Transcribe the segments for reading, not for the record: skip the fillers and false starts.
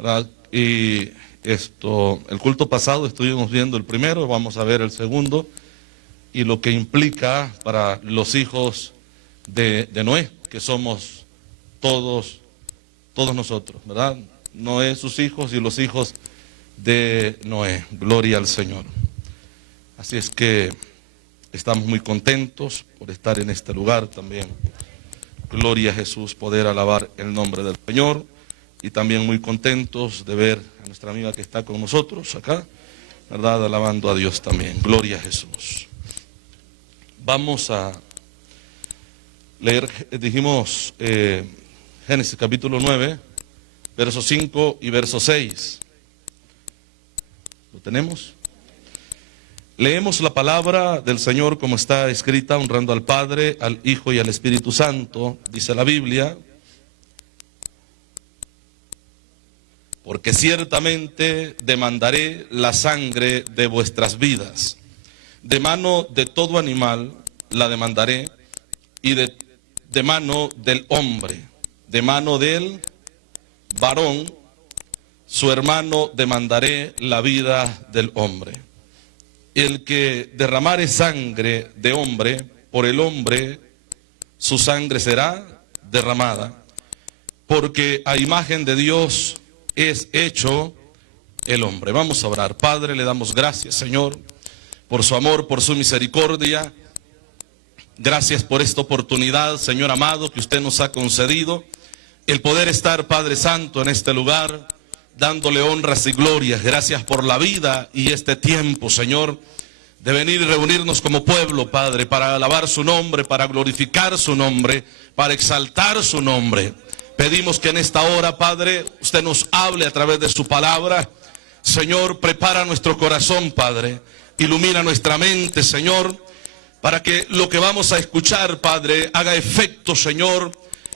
¿verdad? Y el culto pasado estuvimos viendo el primero, vamos a ver el segundo y lo que implica para los hijos de Noé, que somos todos nosotros, ¿verdad? Noé, sus hijos y los hijos de Noé. Gloria al Señor. Así es que estamos muy contentos por estar en este lugar también. Gloria a Jesús, poder alabar el nombre del Señor. Y también muy contentos de ver a nuestra amiga que está con nosotros acá, ¿verdad? Alabando a Dios también. Gloria a Jesús. Vamos a leer, dijimos, Génesis capítulo 9, verso 5 y verso 6. ¿Lo tenemos? Leemos la palabra del Señor como está escrita, honrando al Padre, al Hijo y al Espíritu Santo. Dice la Biblia: porque ciertamente demandaré la sangre de vuestras vidas. De mano de todo animal la demandaré, y de mano del hombre, de mano del varón, su hermano demandaré la vida del hombre. El que derramare sangre de hombre, por el hombre su sangre será derramada, porque a imagen de Dios es hecho el hombre. Vamos a orar. Padre, le damos gracias, Señor, por su amor, por su misericordia. Gracias por esta oportunidad, Señor amado, que usted nos ha concedido, el poder estar, Padre Santo, en este lugar, dándole honras y glorias. Gracias por la vida y este tiempo, Señor, de venir y reunirnos como pueblo, Padre, para alabar su nombre, para glorificar su nombre, para exaltar su nombre. Pedimos que en esta hora, Padre, usted nos hable a través de su palabra. Señor, prepara nuestro corazón, Padre. Ilumina nuestra mente, Señor, para que lo que vamos a escuchar, Padre, haga efecto, Señor.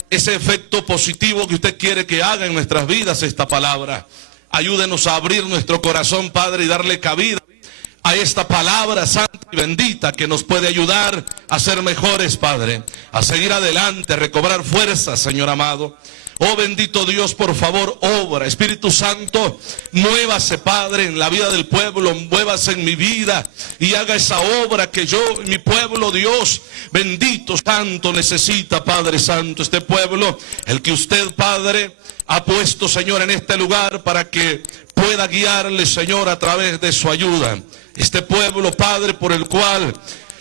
Ese efecto positivo que usted quiere que haga en nuestras vidas esta palabra. Ayúdenos a abrir nuestro corazón, Padre, y darle cabida a esta palabra santa y bendita que nos puede ayudar a ser mejores, Padre, a seguir adelante, a recobrar fuerzas, Señor amado. Oh bendito Dios, por favor, obra. Espíritu Santo, muévase, Padre, en la vida del pueblo, muévase en mi vida y haga esa obra que yo y mi pueblo, Dios bendito, santo, necesita, Padre Santo. Este pueblo, el que usted, Padre, ha puesto, Señor, en este lugar para que pueda guiarle, Señor, a través de su ayuda. Este pueblo, Padre, por el cual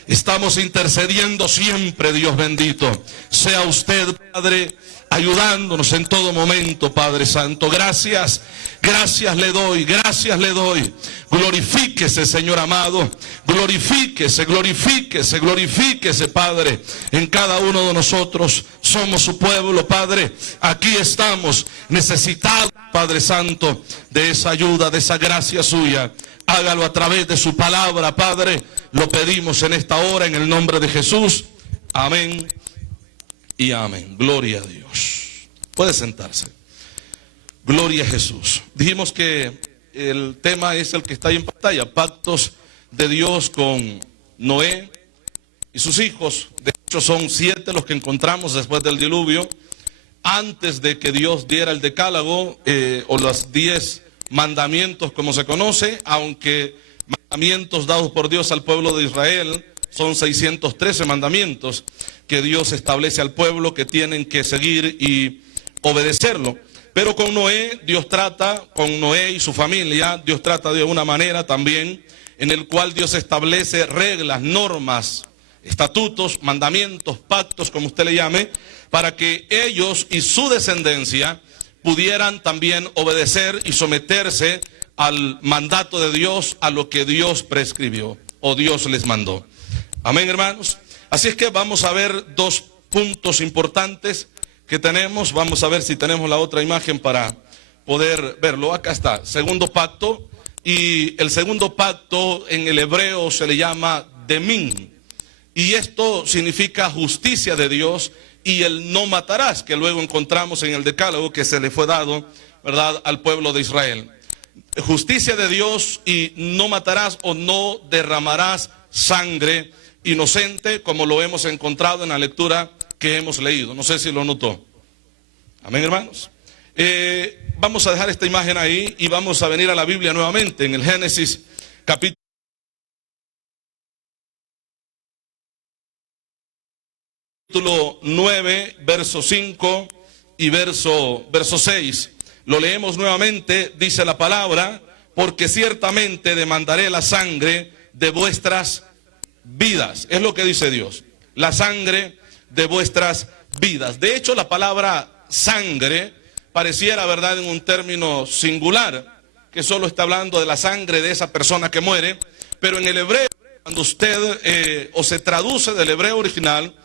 estamos intercediendo siempre, Dios bendito. Sea usted, Padre, ayudándonos en todo momento, Padre Santo. Gracias, gracias le doy, gracias le doy. Glorifíquese, Señor amado. Glorifíquese, glorifíquese, glorifíquese, Padre, en cada uno de nosotros. Somos su pueblo, Padre. Aquí estamos necesitados, Padre Santo, de esa ayuda, de esa gracia suya. Hágalo a través de su palabra, Padre. Lo pedimos en esta hora en el nombre de Jesús. Amén y amén. Gloria a Dios. Puede sentarse. Gloria a Jesús. Dijimos que el tema es el que está ahí en pantalla. Pactos de Dios con Noé y sus hijos. De hecho son 7 los que encontramos después del diluvio. Antes de que Dios diera el decálogo o los 10 mandamientos como se conoce, aunque mandamientos dados por Dios al pueblo de Israel son 613 mandamientos que Dios establece al pueblo que tienen que seguir y obedecerlo. Pero con Noé, Dios trata, con Noé y su familia, Dios trata de una manera también en el cual Dios establece reglas, normas, estatutos, mandamientos, pactos, como usted le llame, para que ellos y su descendencia pudieran también obedecer y someterse al mandato de Dios, a lo que Dios prescribió o Dios les mandó. Amén, hermanos. Así es que vamos a ver 2 puntos importantes que tenemos. Vamos a ver si tenemos la otra imagen para poder verlo. Acá está, segundo pacto. Y el segundo pacto en el hebreo se le llama Demín. Y esto significa justicia de Dios y el no matarás, que luego encontramos en el decálogo que se le fue dado, ¿verdad?, al pueblo de Israel. Justicia de Dios y no matarás o no derramarás sangre inocente, como lo hemos encontrado en la lectura que hemos leído. No sé si lo notó. Amén, hermanos. Vamos a dejar esta imagen ahí y vamos a venir a la Biblia nuevamente en el Génesis capítulo 9, verso 5 y verso 6. Lo leemos nuevamente, dice la palabra: porque ciertamente demandaré la sangre de vuestras vidas. Es lo que dice Dios, la sangre de vuestras vidas. De hecho, la palabra sangre pareciera, ¿verdad?, en un término singular, que solo está hablando de la sangre de esa persona que muere, pero en el hebreo, cuando usted o se traduce del hebreo original,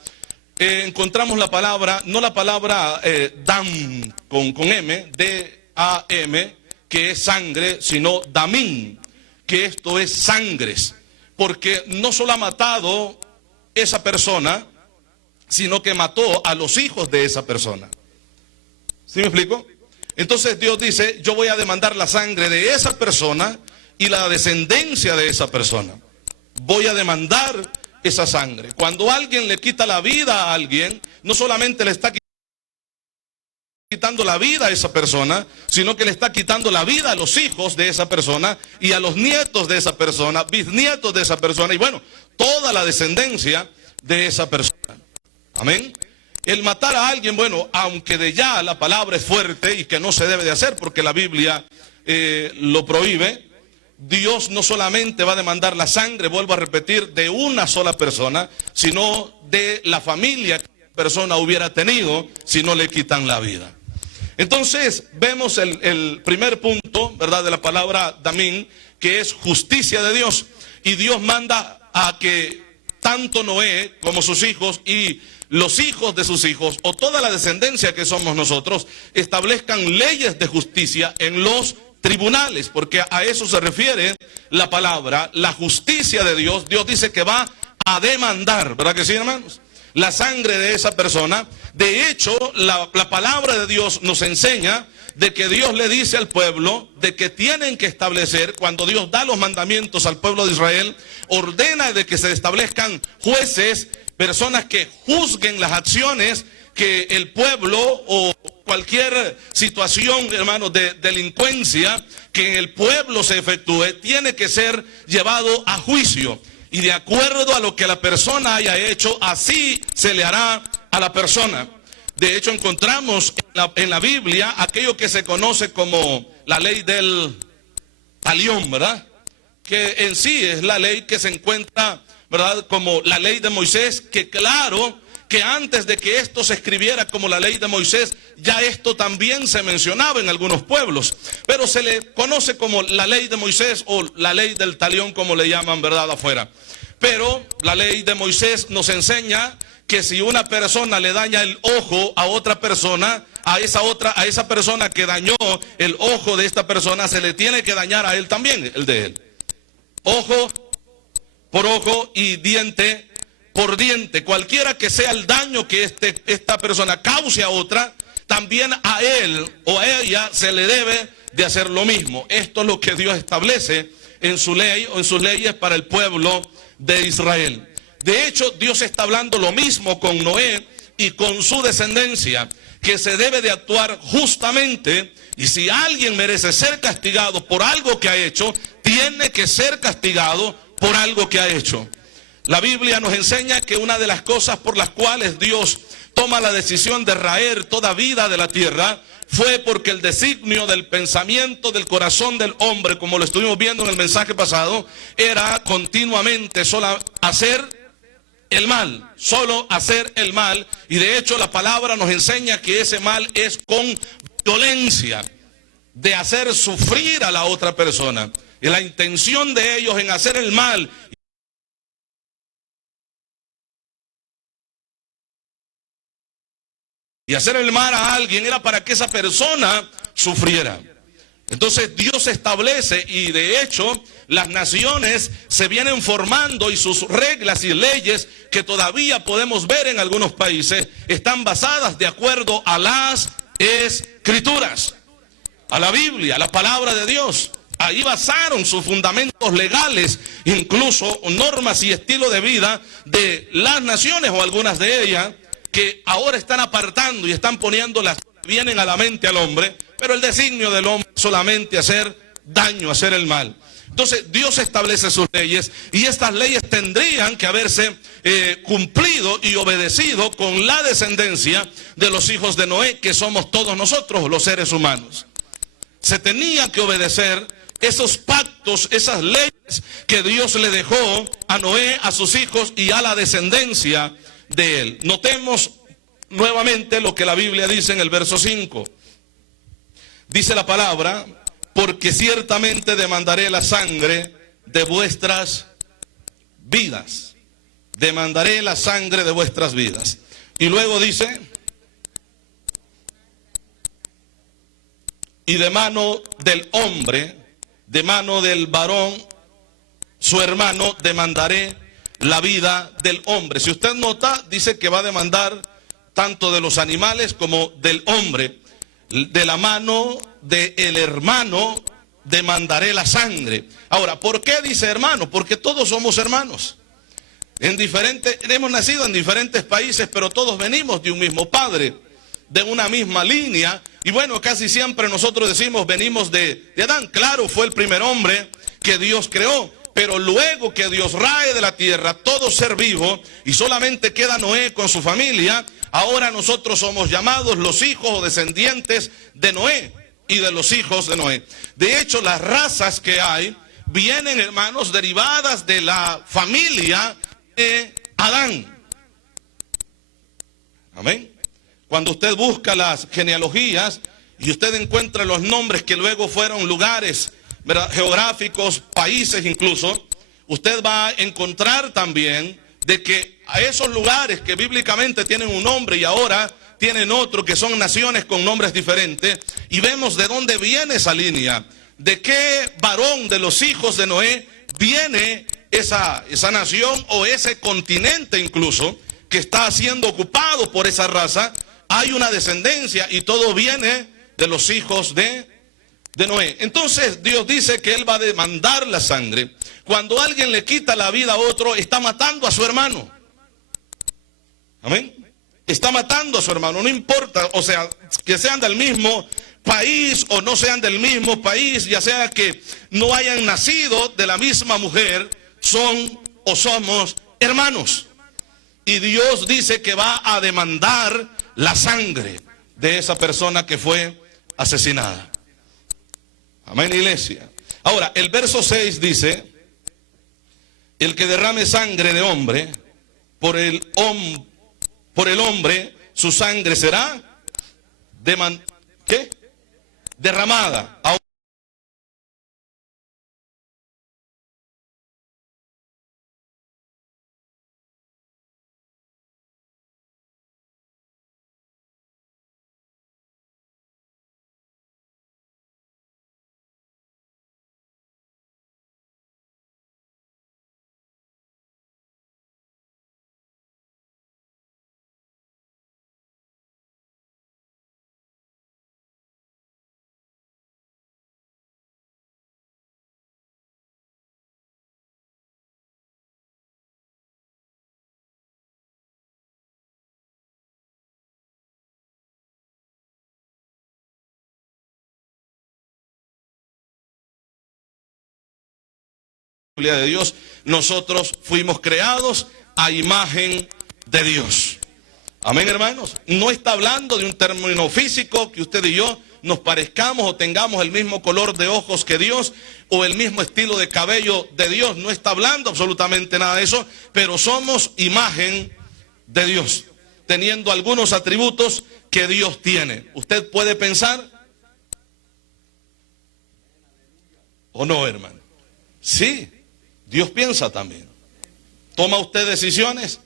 encontramos la palabra, no la palabra dam con M, D-A-M, que es sangre, sino damín, que esto es sangres, porque no solo ha matado esa persona, sino que mató a los hijos de esa persona. ¿Sí me explico? Entonces Dios dice: yo voy a demandar la sangre de esa persona y la descendencia de esa persona. Voy a demandar esa sangre. Cuando alguien le quita la vida a alguien, no solamente le está quitando la vida a esa persona, sino que le está quitando la vida a los hijos de esa persona y a los nietos de esa persona, bisnietos de esa persona, y bueno, toda la descendencia de esa persona. Amén. El matar a alguien, bueno, aunque de ya la palabra es fuerte y que no se debe de hacer porque la Biblia lo prohíbe, Dios no solamente va a demandar la sangre, vuelvo a repetir, de una sola persona, sino de la familia que la persona hubiera tenido si no le quitan la vida. Entonces vemos el primer punto, ¿verdad?, de la palabra damín, que es justicia de Dios. Y Dios manda a que tanto Noé como sus hijos y los hijos de sus hijos, o toda la descendencia que somos nosotros, establezcan leyes de justicia en los tribunales, porque a eso se refiere la palabra, la justicia de Dios. Dios dice que va a demandar, ¿verdad que sí, hermanos?, la sangre de esa persona. De hecho, la palabra de Dios nos enseña de que Dios le dice al pueblo de que tienen que establecer, cuando Dios da los mandamientos al pueblo de Israel, ordena de que se establezcan jueces, personas que juzguen las acciones que el pueblo o cualquier situación, hermanos, de delincuencia que en el pueblo se efectúe, tiene que ser llevado a juicio. Y de acuerdo a lo que la persona haya hecho, así se le hará a la persona. De hecho, encontramos en la Biblia aquello que se conoce como la ley del talión, ¿verdad? Que en sí es la ley que se encuentra, ¿verdad?, como la ley de Moisés, que claro que antes de que esto se escribiera como la ley de Moisés, ya esto también se mencionaba en algunos pueblos, pero se le conoce como la ley de Moisés o la ley del talión, como le llaman, ¿verdad?, afuera. Pero la ley de Moisés nos enseña que si una persona le daña el ojo a otra persona, a esa persona que dañó el ojo de esta persona, se le tiene que dañar a él también, el de él. Ojo por ojo y diente por diente. Cualquiera que sea el daño que esta persona cause a otra, también a él o a ella se le debe de hacer lo mismo. Esto es lo que Dios establece en su ley o en sus leyes para el pueblo de Israel. De hecho, Dios está hablando lo mismo con Noé y con su descendencia, que se debe de actuar justamente, y si alguien merece ser castigado por algo que ha hecho, tiene que ser castigado por algo que ha hecho. La Biblia nos enseña que una de las cosas por las cuales Dios toma la decisión de raer toda vida de la tierra fue porque el designio del pensamiento del corazón del hombre, como lo estuvimos viendo en el mensaje pasado, era continuamente solo hacer el mal, solo hacer el mal. Y de hecho la palabra nos enseña que ese mal es con violencia, de hacer sufrir a la otra persona. Y la intención de ellos en hacer el mal y hacer el mal a alguien era para que esa persona sufriera. Entonces Dios establece, y de hecho las naciones se vienen formando, y sus reglas y leyes que todavía podemos ver en algunos países están basadas de acuerdo a las Escrituras, a la Biblia, a la palabra de Dios. Ahí basaron sus fundamentos legales, incluso normas y estilo de vida de las naciones, o algunas de ellas que ahora están apartando y están poniendo las que vienen a la mente al hombre pero el designio del hombre es solamente hacer daño, hacer el mal. Entonces Dios establece sus leyes y estas leyes tendrían que haberse cumplido y obedecido con la descendencia de los hijos de Noé, que somos todos nosotros, los seres humanos. Se tenía que obedecer esos pactos, esas leyes que Dios le dejó a Noé, a sus hijos y a la descendencia de él. Notemos nuevamente lo que la Biblia dice en el verso 5. Dice la palabra: porque ciertamente demandaré la sangre de vuestras vidas. Demandaré la sangre de vuestras vidas. Y luego dice: y de mano del hombre, de mano del varón, su hermano, demandaré la vida del hombre. Si usted nota, dice que va a demandar tanto de los animales como del hombre. De la mano del hermano demandaré la sangre. Ahora, ¿por qué dice hermano? Porque todos somos hermanos. Hemos nacido en diferentes países, pero todos venimos de un mismo padre, de una misma línea. Y bueno, casi siempre nosotros decimos venimos de Adán. Claro, fue el primer hombre que Dios creó, pero luego que Dios rae de la tierra todo ser vivo y solamente queda Noé con su familia, ahora nosotros somos llamados los hijos o descendientes de Noé y de los hijos de Noé. De hecho, las razas que hay vienen, hermanos, derivadas de la familia de Adán. Amén. Cuando usted busca las genealogías y usted encuentra los nombres que luego fueron lugares, ¿verdad?, geográficos, países incluso, usted va a encontrar también de que a esos lugares que bíblicamente tienen un nombre y ahora tienen otro, que son naciones con nombres diferentes, y vemos de dónde viene esa línea, de qué varón de los hijos de Noé viene esa nación o ese continente incluso que está siendo ocupado por esa raza. Hay una descendencia y todo viene de los hijos de Noé. Entonces Dios dice que Él va a demandar la sangre. Cuando alguien le quita la vida a otro, está matando a su hermano. Amén. Está matando a su hermano, no importa, o sea, que sean del mismo país o no sean del mismo país, ya sea que no hayan nacido de la misma mujer, son o somos hermanos. Y Dios dice que va a demandar la sangre de esa persona que fue asesinada. Amén, iglesia. Ahora, el verso 6 dice: el que derrame sangre de hombre, por el hombre, su sangre será derramada. De Dios, nosotros fuimos creados a imagen de Dios. Amén, hermanos. No está hablando de un término físico, que usted y yo nos parezcamos o tengamos el mismo color de ojos que Dios o el mismo estilo de cabello de Dios. No está hablando absolutamente nada de eso, pero somos imagen de Dios, teniendo algunos atributos que Dios tiene. ¿Usted puede pensar? ¿O no, hermano? Sí. Dios piensa también. ¿Toma usted decisiones?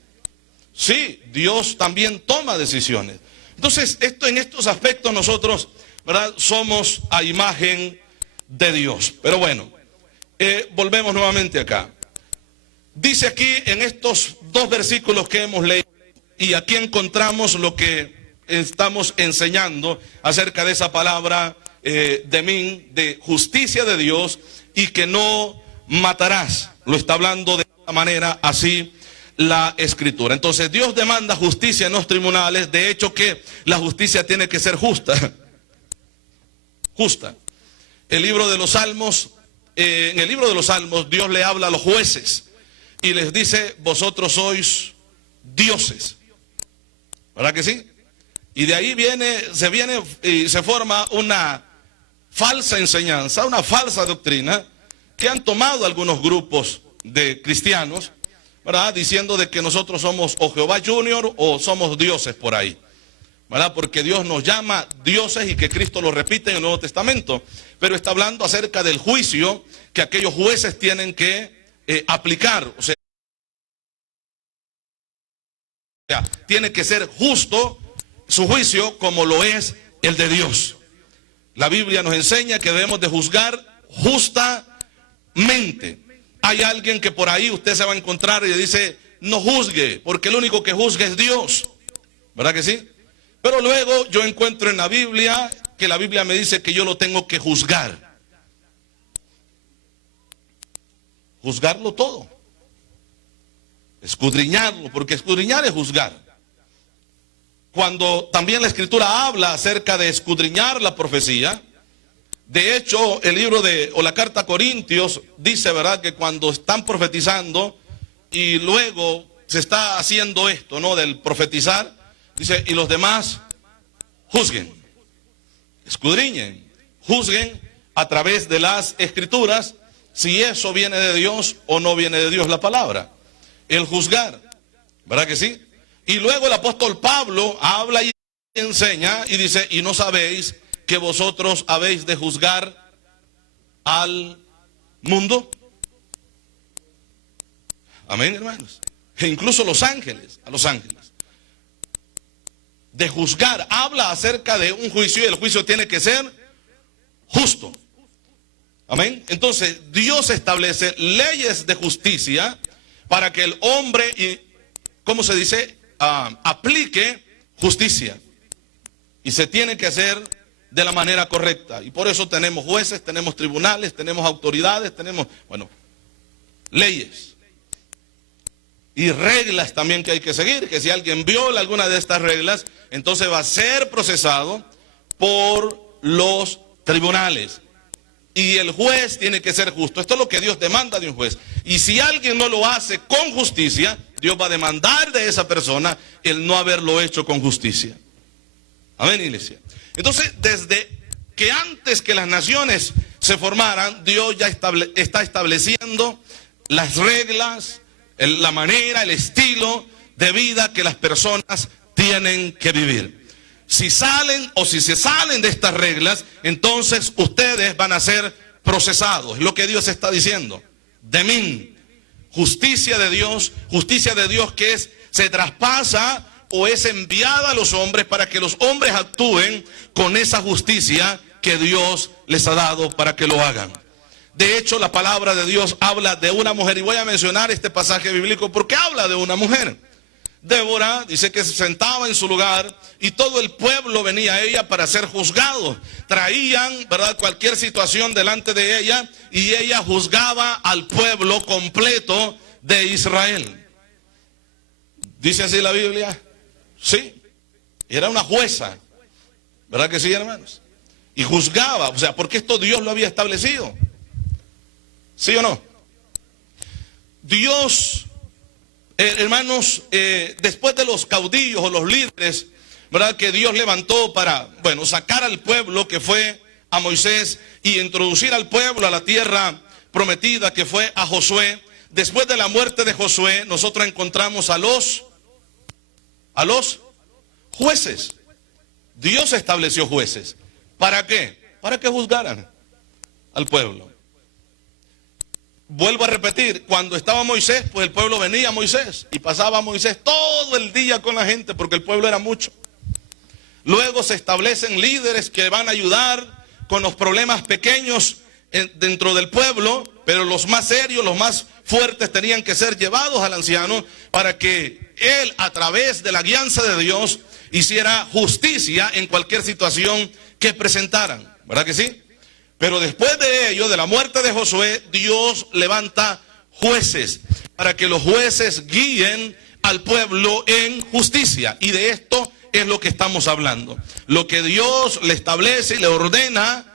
Sí, Dios también toma decisiones. Entonces, en estos aspectos nosotros, ¿verdad?, somos a imagen de Dios. Pero bueno, volvemos nuevamente acá. Dice aquí en estos dos versículos que hemos leído, y aquí encontramos lo que estamos enseñando acerca de esa palabra de justicia de Dios, y que no matarás. Lo está hablando de esta manera así la Escritura. Entonces Dios demanda justicia en los tribunales. De hecho, que la justicia tiene que ser justa. justa. El libro de los Salmos, en el libro de los Salmos, Dios le habla a los jueces y les dice: vosotros sois dioses. ¿Verdad que sí? Y de ahí se forma una falsa enseñanza, una falsa doctrina que han tomado algunos grupos de cristianos, ¿verdad? Diciendo de que nosotros somos o Jehová Junior o somos dioses por ahí, ¿verdad? Porque Dios nos llama dioses y que Cristo lo repite en el Nuevo Testamento, pero está hablando acerca del juicio que aquellos jueces tienen que aplicar. O sea, tiene que ser justo su juicio como lo es el de Dios. La Biblia nos enseña que debemos de juzgar justamente. Hay alguien que por ahí usted se va a encontrar y le dice: no juzgue, porque el único que juzga es Dios. ¿Verdad que sí? Pero luego yo encuentro en la Biblia que la Biblia me dice que yo lo tengo que juzgar. Juzgarlo todo. Escudriñarlo, porque escudriñar es juzgar. Cuando también la Escritura habla acerca de escudriñar la profecía, de hecho el libro o la carta a Corintios dice, ¿verdad?, que cuando están profetizando y luego se está haciendo esto, ¿no?, del profetizar, dice: y los demás juzguen, escudriñen, juzguen a través de las Escrituras si eso viene de Dios o no viene de Dios la palabra. El juzgar, ¿verdad que sí? Y luego el apóstol Pablo habla y enseña y dice: y no sabéis que vosotros habéis de juzgar al mundo. Amén, hermanos. E incluso los ángeles, a los ángeles. De juzgar, habla acerca de un juicio y el juicio tiene que ser justo. Amén. Entonces Dios establece leyes de justicia para que el hombre, ¿cómo se dice?, aplique justicia. Y se tiene que hacer de la manera correcta. Y por eso tenemos jueces, tenemos tribunales, tenemos autoridades, tenemos, leyes. Y reglas también que hay que seguir, que si alguien viola alguna de estas reglas, entonces va a ser procesado por los tribunales. Y el juez tiene que ser justo. Esto es lo que Dios demanda de un juez. Y si alguien no lo hace con justicia, Dios va a demandar de esa persona el no haberlo hecho con justicia. Amén, iglesia. Entonces, desde que antes que las naciones se formaran, Dios ya está estableciendo las reglas, la manera, el estilo de vida que las personas tienen que vivir. Si salen o si se salen de estas reglas, entonces ustedes van a ser procesados. Es lo que Dios está diciendo. De mí, justicia de Dios que se traspasa o es enviada a los hombres para que los hombres actúen con esa justicia que Dios les ha dado para que lo hagan. De hecho, la palabra de Dios habla de una mujer, y voy a mencionar este pasaje bíblico porque habla de una mujer. Débora dice que se sentaba en su lugar y todo el pueblo venía a ella para ser juzgado. Traían, ¿verdad?, cualquier situación delante de ella y ella juzgaba al pueblo completo de Israel. ¿Dice así la Biblia? Sí. Era una jueza. ¿Verdad que sí, hermanos? Y juzgaba, o sea, porque esto Dios lo había establecido. ¿Sí o no? Dios, hermanos, después de los caudillos o los líderes, ¿verdad?, que Dios levantó para, sacar al pueblo, que fue a Moisés, y introducir al pueblo a la tierra prometida, que fue a Josué. Después de la muerte de Josué, nosotros encontramos a los jueces. Dios estableció jueces. ¿Para qué? Para que juzgaran al pueblo. Vuelvo a repetir, cuando estaba Moisés, pues el pueblo venía a Moisés y pasaba a Moisés todo el día con la gente porque el pueblo era mucho. Luego se establecen líderes que van a ayudar con los problemas pequeños dentro del pueblo, pero los más serios, los más fuertes tenían que ser llevados al anciano para que él, a través de la guianza de Dios, hiciera justicia en cualquier situación que presentaran. ¿Verdad que sí? Pero después de ello, de la muerte de Josué, Dios levanta jueces para que los jueces guíen al pueblo en justicia. Y de esto es lo que estamos hablando. Lo que Dios le establece y le ordena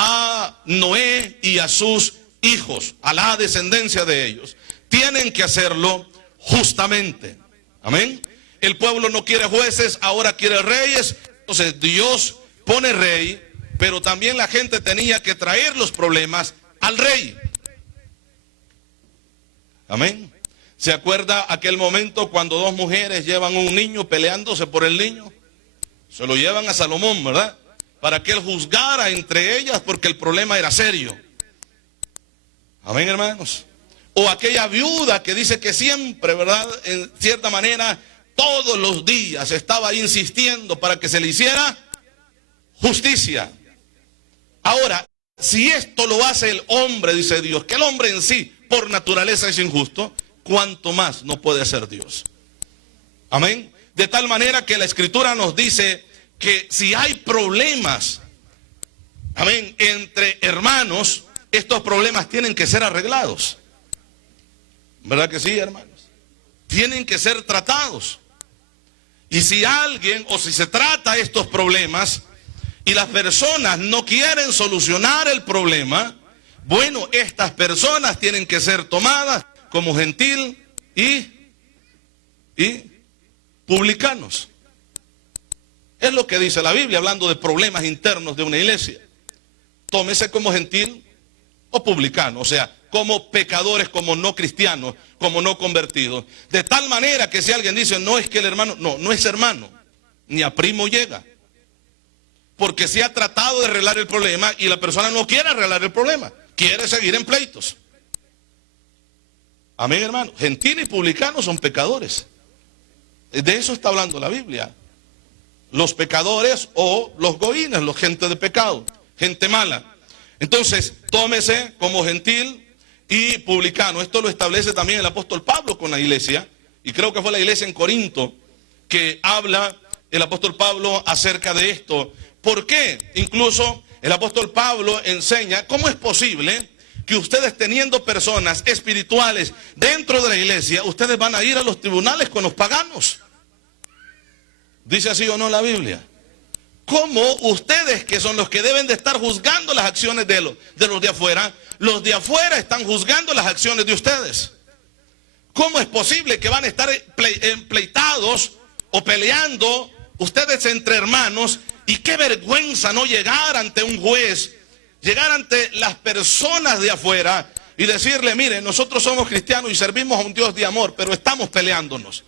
a Noé y a sus hijos, a la descendencia de ellos. Tienen que hacerlo justamente. Amén. El pueblo no quiere jueces, ahora quiere reyes. Entonces Dios pone rey, pero también la gente tenía que traer los problemas al rey. Amén. ¿Se acuerda aquel momento cuando dos mujeres llevan un niño peleándose por el niño? Se lo llevan a Salomón, ¿verdad? Para que él juzgara entre ellas porque el problema era serio. Amén, hermanos. O aquella viuda que dice que siempre, ¿verdad? En cierta manera, todos los días estaba insistiendo para que se le hiciera justicia. Ahora, si esto lo hace el hombre, dice Dios, que el hombre en sí, por naturaleza es injusto, ¿cuánto más no puede hacer Dios? Amén. De tal manera que la Escritura nos dice que si hay problemas, amén, entre hermanos, estos problemas tienen que ser arreglados. ¿Verdad que sí, hermanos? Tienen que ser tratados. Y si alguien o si se trata estos problemas y las personas no quieren solucionar el problema, bueno, estas personas tienen que ser tomadas como gentil y publicanos. Es lo que dice la Biblia hablando de problemas internos de una iglesia. Tómese como gentil o publicano, o sea, como pecadores, como no cristianos, como no convertidos. De tal manera que si alguien dice, no es que el hermano, no es hermano, ni a primo llega. Porque se ha tratado de arreglar el problema y la persona no quiere arreglar el problema, quiere seguir en pleitos. Amén, hermano. Gentil y publicano son pecadores. De eso está hablando la Biblia. Los pecadores o los goínes, los gente de pecado, gente mala. Entonces, tómese como gentil y publicano. Esto lo establece también el apóstol Pablo con la iglesia. Y creo que fue la iglesia en Corinto que habla el apóstol Pablo acerca de esto. ¿Por qué? Incluso el apóstol Pablo enseña cómo es posible que ustedes, teniendo personas espirituales dentro de la iglesia, ustedes van a ir a los tribunales con los paganos. ¿Dice así o no la Biblia? ¿Cómo ustedes, que son los que deben de estar juzgando las acciones de los de afuera, los de afuera están juzgando las acciones de ustedes? ¿Cómo es posible que van a estar pleitados o peleando ustedes entre hermanos? Y qué vergüenza no llegar ante un juez, llegar ante las personas de afuera y decirle, mire, nosotros somos cristianos y servimos a un Dios de amor, pero estamos peleándonos.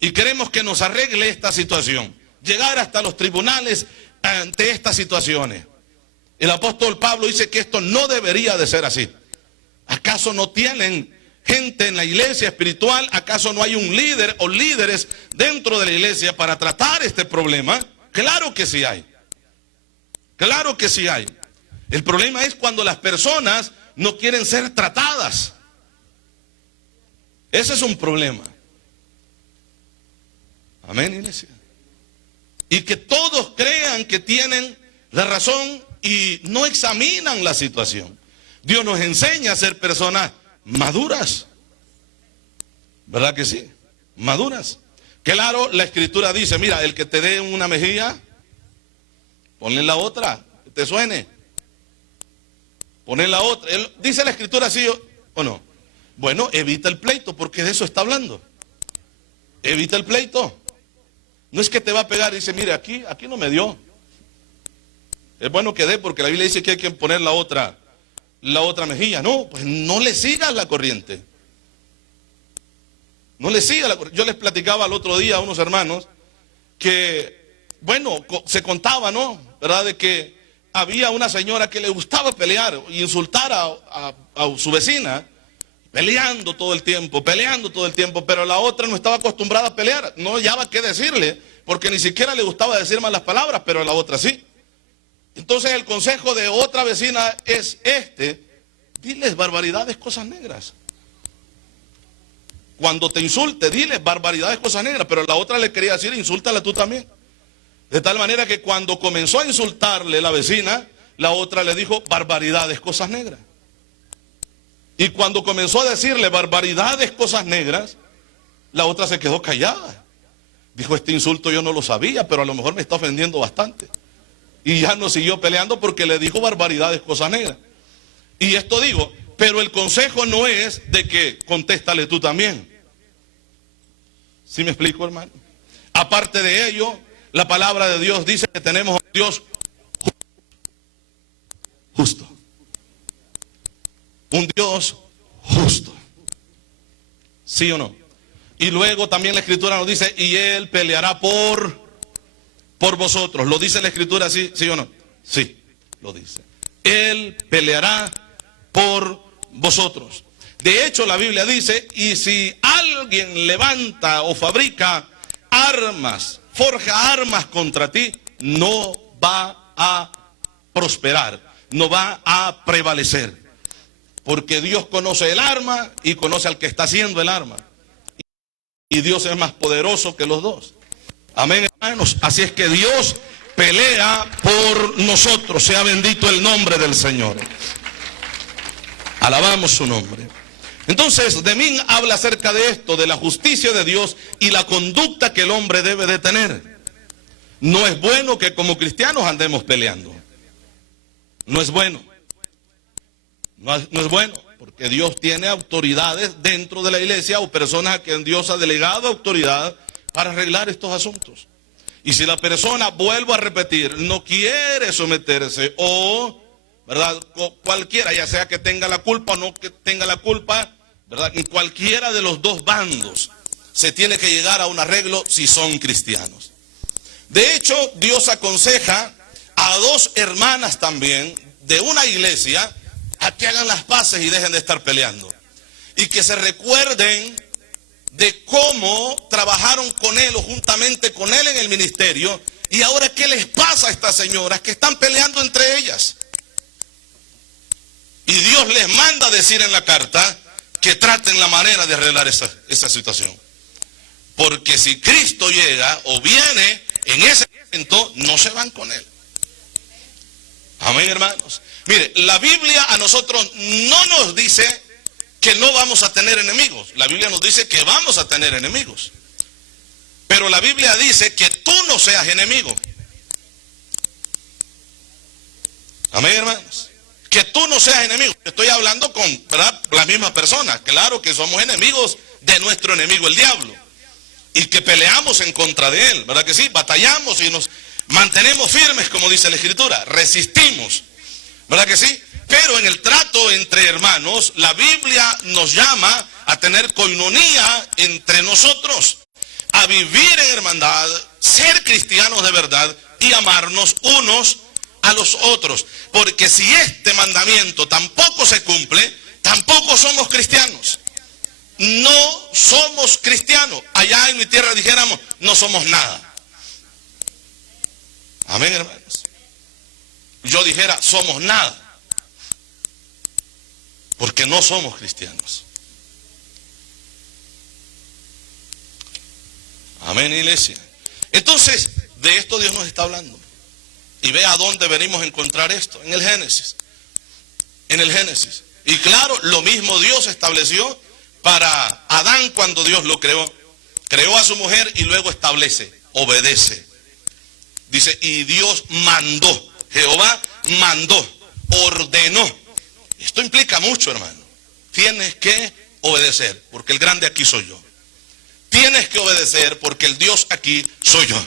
Y queremos que nos arregle esta situación. Llegar hasta los tribunales ante estas situaciones. El apóstol Pablo dice que esto no debería de ser así. ¿Acaso no tienen gente en la iglesia espiritual? ¿Acaso no hay un líder o líderes dentro de la iglesia para tratar este problema? Claro que sí hay. Claro que sí hay. El problema es cuando las personas no quieren ser tratadas. Ese es un problema. Amén, iglesia. Y que todos crean que tienen la razón y no examinan la situación. Dios nos enseña a ser personas maduras. ¿Verdad que sí? Maduras. Claro, la Escritura dice, mira, el que te dé una mejilla, ponle la otra, que te suene. Ponle la otra. ¿Dice la Escritura así o no? Bueno, evita el pleito, porque de eso está hablando. Evita el pleito. No es que te va a pegar y dice, mire, aquí no me dio. Es bueno que dé, porque la Biblia dice que hay que poner la otra mejilla. No, pues no le sigas la corriente. No le sigas la corriente. Yo les platicaba el otro día a unos hermanos que, bueno, se contaba, ¿no? ¿Verdad? De que había una señora que le gustaba pelear y insultar a su vecina, peleando todo el tiempo, pero la otra no estaba acostumbrada a pelear, no hallaba qué decirle, porque ni siquiera le gustaba decir malas palabras, pero a la otra sí. Entonces el consejo de otra vecina es diles barbaridades, cosas negras. Cuando te insulte, diles barbaridades, cosas negras, pero la otra le quería decir, insúltala tú también. De tal manera que cuando comenzó a insultarle la vecina, la otra le dijo barbaridades, cosas negras. Y cuando comenzó a decirle barbaridades, cosas negras, la otra se quedó callada. Dijo, este insulto yo no lo sabía, pero a lo mejor me está ofendiendo bastante. Y ya no siguió peleando porque le dijo barbaridades, cosas negras. Y esto digo, pero el consejo no es de que contéstale tú también. ¿Sí me explico, hermano? Aparte de ello, la palabra de Dios dice que tenemos a Dios justo. Un Dios justo. ¿Sí o no? Y luego también la Escritura nos dice, y Él peleará por vosotros. ¿Lo dice la Escritura así? ¿Sí o no? Sí, lo dice. Él peleará por vosotros. De hecho, la Biblia dice, y si alguien levanta o fabrica armas, forja armas contra ti, no va a prosperar, no va a prevalecer. Porque Dios conoce el arma y conoce al que está haciendo el arma. Y Dios es más poderoso que los dos. Amén, hermanos. Así es que Dios pelea por nosotros. Sea bendito el nombre del Señor. Alabamos su nombre. Entonces, Demín habla acerca de esto, de la justicia de Dios y la conducta que el hombre debe de tener. No es bueno que como cristianos andemos peleando. No es bueno. No es bueno, porque Dios tiene autoridades dentro de la iglesia o personas a quien Dios ha delegado autoridad para arreglar estos asuntos. Y si la persona, vuelvo a repetir, no quiere someterse o, ¿verdad? Cualquiera, ya sea que tenga la culpa o no que tenga la culpa, ¿verdad? En cualquiera de los dos bandos se tiene que llegar a un arreglo si son cristianos. De hecho, Dios aconseja a dos hermanas también de una iglesia a que hagan las paces y dejen de estar peleando. Y que se recuerden de cómo trabajaron con él o juntamente con él en el ministerio. Y ahora, ¿qué les pasa a estas señoras que están peleando entre ellas? Y Dios les manda a decir en la carta que traten la manera de arreglar esa situación. Porque si Cristo llega o viene en ese momento, no se van con él. Amén, hermanos. Mire, la Biblia a nosotros no nos dice que no vamos a tener enemigos. La Biblia nos dice que vamos a tener enemigos. Pero la Biblia dice que tú no seas enemigo. Amén, hermanos. Que tú no seas enemigo. Estoy hablando con, ¿verdad?, la misma persona. Claro que somos enemigos de nuestro enemigo, el diablo. Y que peleamos en contra de él. ¿Verdad que sí? Batallamos y nos mantenemos firmes, como dice la Escritura. Resistimos. ¿Verdad que sí? Pero en el trato entre hermanos, la Biblia nos llama a tener coinonía entre nosotros, a vivir en hermandad, ser cristianos de verdad y amarnos unos a los otros. Porque si este mandamiento tampoco se cumple, tampoco somos cristianos. No somos cristianos. Allá en mi tierra dijéramos, no somos nada. Amén, hermanos. Yo dijera, somos nada. Porque no somos cristianos. Amén, iglesia. Entonces, de esto Dios nos está hablando. Y ve a dónde venimos a encontrar esto. En el Génesis. En el Génesis. Y claro, lo mismo Dios estableció para Adán cuando Dios lo creó. Creó a su mujer y luego establece, obedece. Dice, y Dios mandó. Jehová mandó, ordenó. Esto implica mucho, hermano. Tienes que obedecer, porque el grande aquí soy yo. Tienes que obedecer, porque el Dios aquí soy yo.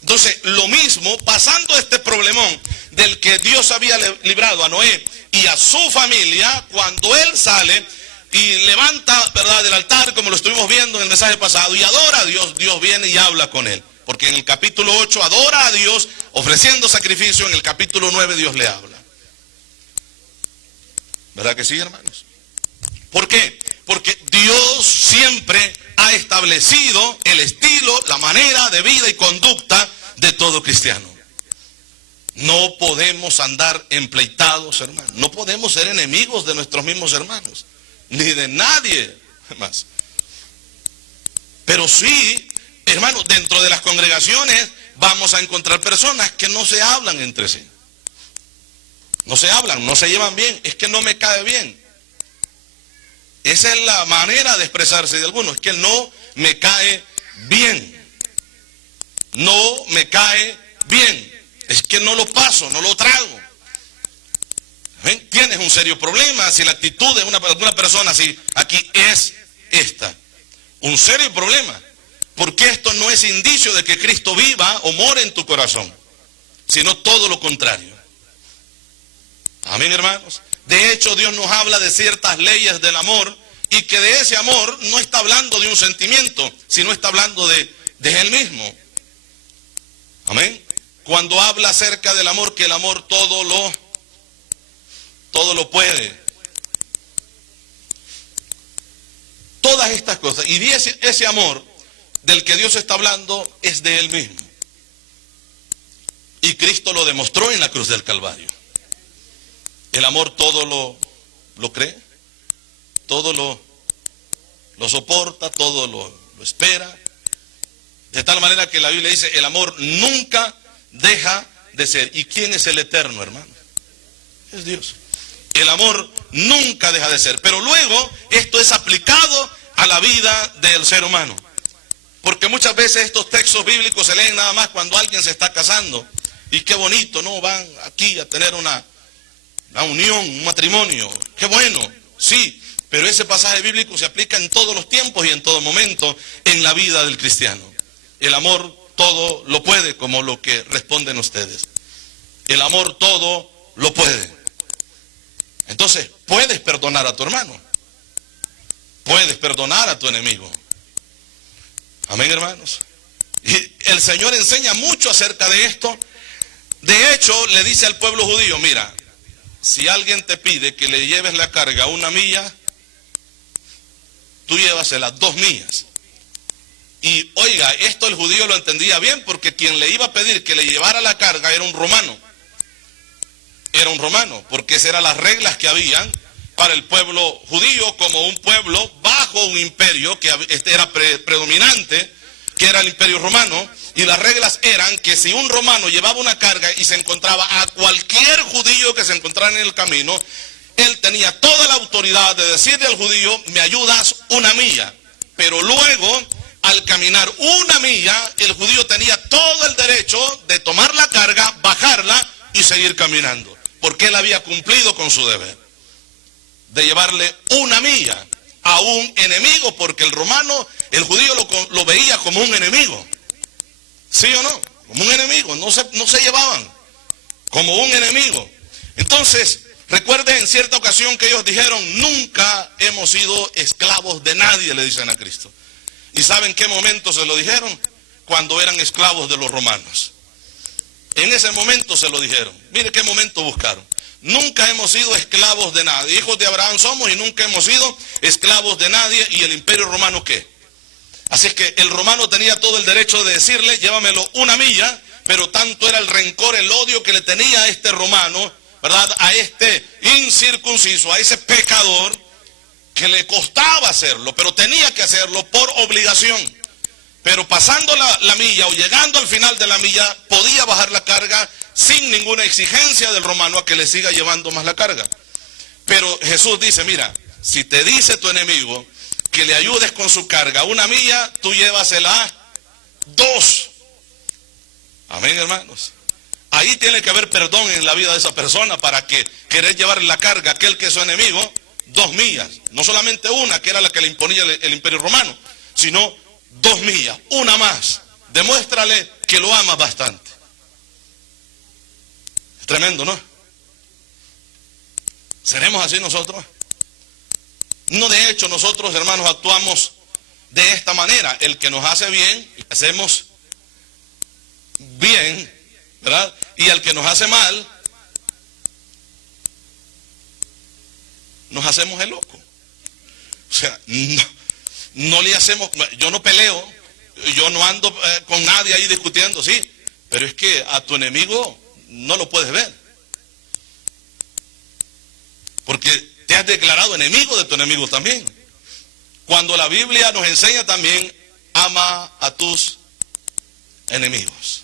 Entonces, lo mismo, pasando este problemón del que Dios había librado a Noé y a su familia, cuando él sale y levanta, ¿verdad?, del altar, como lo estuvimos viendo en el mensaje pasado, y adora a Dios, Dios viene y habla con él. Porque en el capítulo 8 adora a Dios ofreciendo sacrificio, en el capítulo 9 Dios le habla. ¿Verdad que sí, hermanos? ¿Por qué? Porque Dios siempre ha establecido el estilo, la manera de vida y conducta de todo cristiano. No podemos andar empleitados, hermanos. No podemos ser enemigos de nuestros mismos hermanos, ni de nadie más. Pero sí, hermanos, dentro de las congregaciones vamos a encontrar personas que no se hablan entre sí. No se hablan, no se llevan bien. Es que no me cae bien. Esa es la manera de expresarse de algunos. Es que no me cae bien. No me cae bien. Es que no lo paso, no lo trago. ¿Ven? Tienes un serio problema si la actitud de alguna persona así aquí es esta. Un serio problema. Porque esto no es indicio de que Cristo viva o more en tu corazón, sino todo lo contrario. Amén, hermanos. De hecho, Dios nos habla de ciertas leyes del amor y que de ese amor no está hablando de un sentimiento, sino está hablando de Él mismo. Amén. Cuando habla acerca del amor, que el amor todo lo puede. Todas estas cosas. Y ese amor del que Dios está hablando es de Él mismo. Y Cristo lo demostró en la cruz del Calvario. El amor todo lo cree, todo lo soporta, todo lo espera. De tal manera que la Biblia dice, el amor nunca deja de ser. ¿Y quién es el eterno, hermano? Es Dios. El amor nunca deja de ser. Pero luego esto es aplicado a la vida del ser humano. Porque muchas veces estos textos bíblicos se leen nada más cuando alguien se está casando. Y qué bonito, ¿no? Van aquí a tener una unión, un matrimonio. Qué bueno, sí. Pero ese pasaje bíblico se aplica en todos los tiempos y en todo momento en la vida del cristiano. El amor todo lo puede, como lo que responden ustedes. El amor todo lo puede. Entonces, puedes perdonar a tu hermano. Puedes perdonar a tu enemigo. Amén, hermanos. Y el Señor enseña mucho acerca de esto. De hecho, le dice al pueblo judío, mira, si alguien te pide que le lleves la carga 1 milla, tú llévasela 2 millas. Y oiga, esto el judío lo entendía bien, porque quien le iba a pedir que le llevara la carga era un romano. Era un romano, porque esas eran las reglas que habían para el pueblo judío como un pueblo bajo un imperio que era predominante, que era el imperio romano. Y las reglas eran que si un romano llevaba una carga y se encontraba a cualquier judío que se encontrara en el camino, él tenía toda la autoridad de decirle al judío, me ayudas 1 milla. Pero luego, al caminar 1 milla, el judío tenía todo el derecho de tomar la carga, bajarla y seguir caminando. Porque él había cumplido con su deber de llevarle 1 milla a un enemigo, porque el judío lo veía como un enemigo. ¿Sí o no? Como un enemigo, no se llevaban como un enemigo. Entonces, recuerden en cierta ocasión que ellos dijeron, nunca hemos sido esclavos de nadie, le dicen a Cristo. ¿Y saben qué momento se lo dijeron? Cuando eran esclavos de los romanos. En ese momento se lo dijeron. Mire qué momento buscaron. Nunca hemos sido esclavos de nadie. Hijos de Abraham somos y nunca hemos sido esclavos de nadie. ¿Y el imperio romano qué? Así es que el romano tenía todo el derecho de decirle, llévamelo 1 milla, pero tanto era el rencor, el odio que le tenía a este romano, ¿verdad? A este incircunciso, a ese pecador, que le costaba hacerlo, pero tenía que hacerlo por obligación. Pero pasando la milla o llegando al final de la milla, podía bajar la carga sin ninguna exigencia del romano a que le siga llevando más la carga. Pero Jesús dice, mira, si te dice tu enemigo que le ayudes con su carga 1 milla, tú llévasela 2. Amén, hermanos. Ahí tiene que haber perdón en la vida de esa persona para que querer llevarle la carga a aquel que es su enemigo 2 millas. No solamente 1, que era la que le imponía el imperio romano, sino 2 millas, 1 más. Demuéstrale que lo amas bastante. Es tremendo, ¿no? ¿Seremos así nosotros? No, de hecho, nosotros, hermanos, actuamos de esta manera. El que nos hace bien, hacemos bien, ¿verdad? Y al que nos hace mal, nos hacemos el loco. O sea, no le hacemos, yo no peleo, yo no ando con nadie ahí discutiendo, sí, pero es que a tu enemigo no lo puedes ver. Porque te has declarado enemigo de tu enemigo también. Cuando la Biblia nos enseña también, ama a tus enemigos.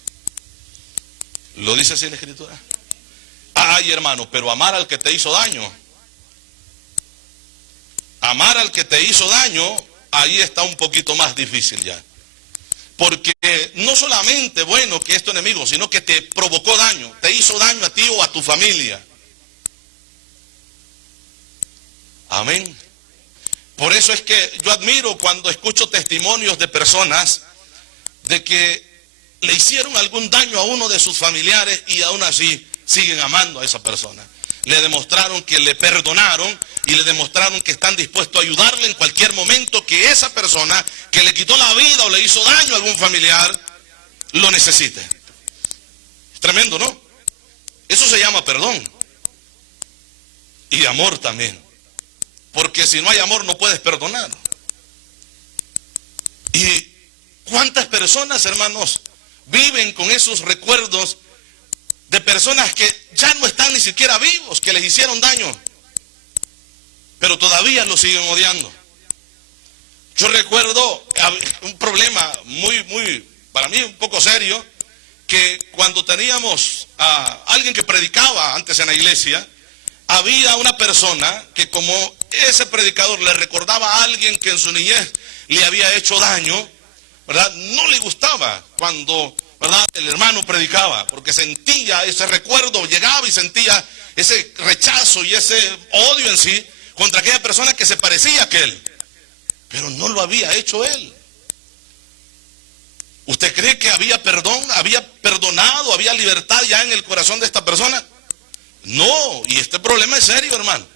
¿Lo dice así la Escritura? Ay, hermano, pero amar al que te hizo daño. Amar al que te hizo daño, ahí está un poquito más difícil ya. Porque no solamente, bueno, que es tu enemigo, sino que te provocó daño, te hizo daño a ti o a tu familia. Amén. Por eso es que yo admiro cuando escucho testimonios de personas de que le hicieron algún daño a uno de sus familiares y aún así siguen amando a esa persona. Le demostraron que le perdonaron y le demostraron que están dispuestos a ayudarle en cualquier momento que esa persona que le quitó la vida o le hizo daño a algún familiar lo necesite. Es tremendo, ¿no? Eso se llama perdón. Y amor también. Porque si no hay amor no puedes perdonar. ¿Y cuántas personas, hermanos, viven con esos recuerdos de personas que ya no están ni siquiera vivos, que les hicieron daño, pero todavía lo siguen odiando? Yo recuerdo un problema para mí un poco serio, que cuando teníamos a alguien que predicaba antes en la iglesia, había una persona que, como ese predicador le recordaba a alguien que en su niñez le había hecho daño, ¿verdad? No le gustaba cuando, ¿verdad?, el hermano predicaba, porque sentía ese recuerdo, llegaba y sentía ese rechazo y ese odio en sí contra aquella persona que se parecía a aquel, pero no lo había hecho él. ¿Usted cree que había perdón, había perdonado, había libertad ya en el corazón de esta persona? No, y este problema es serio, hermano,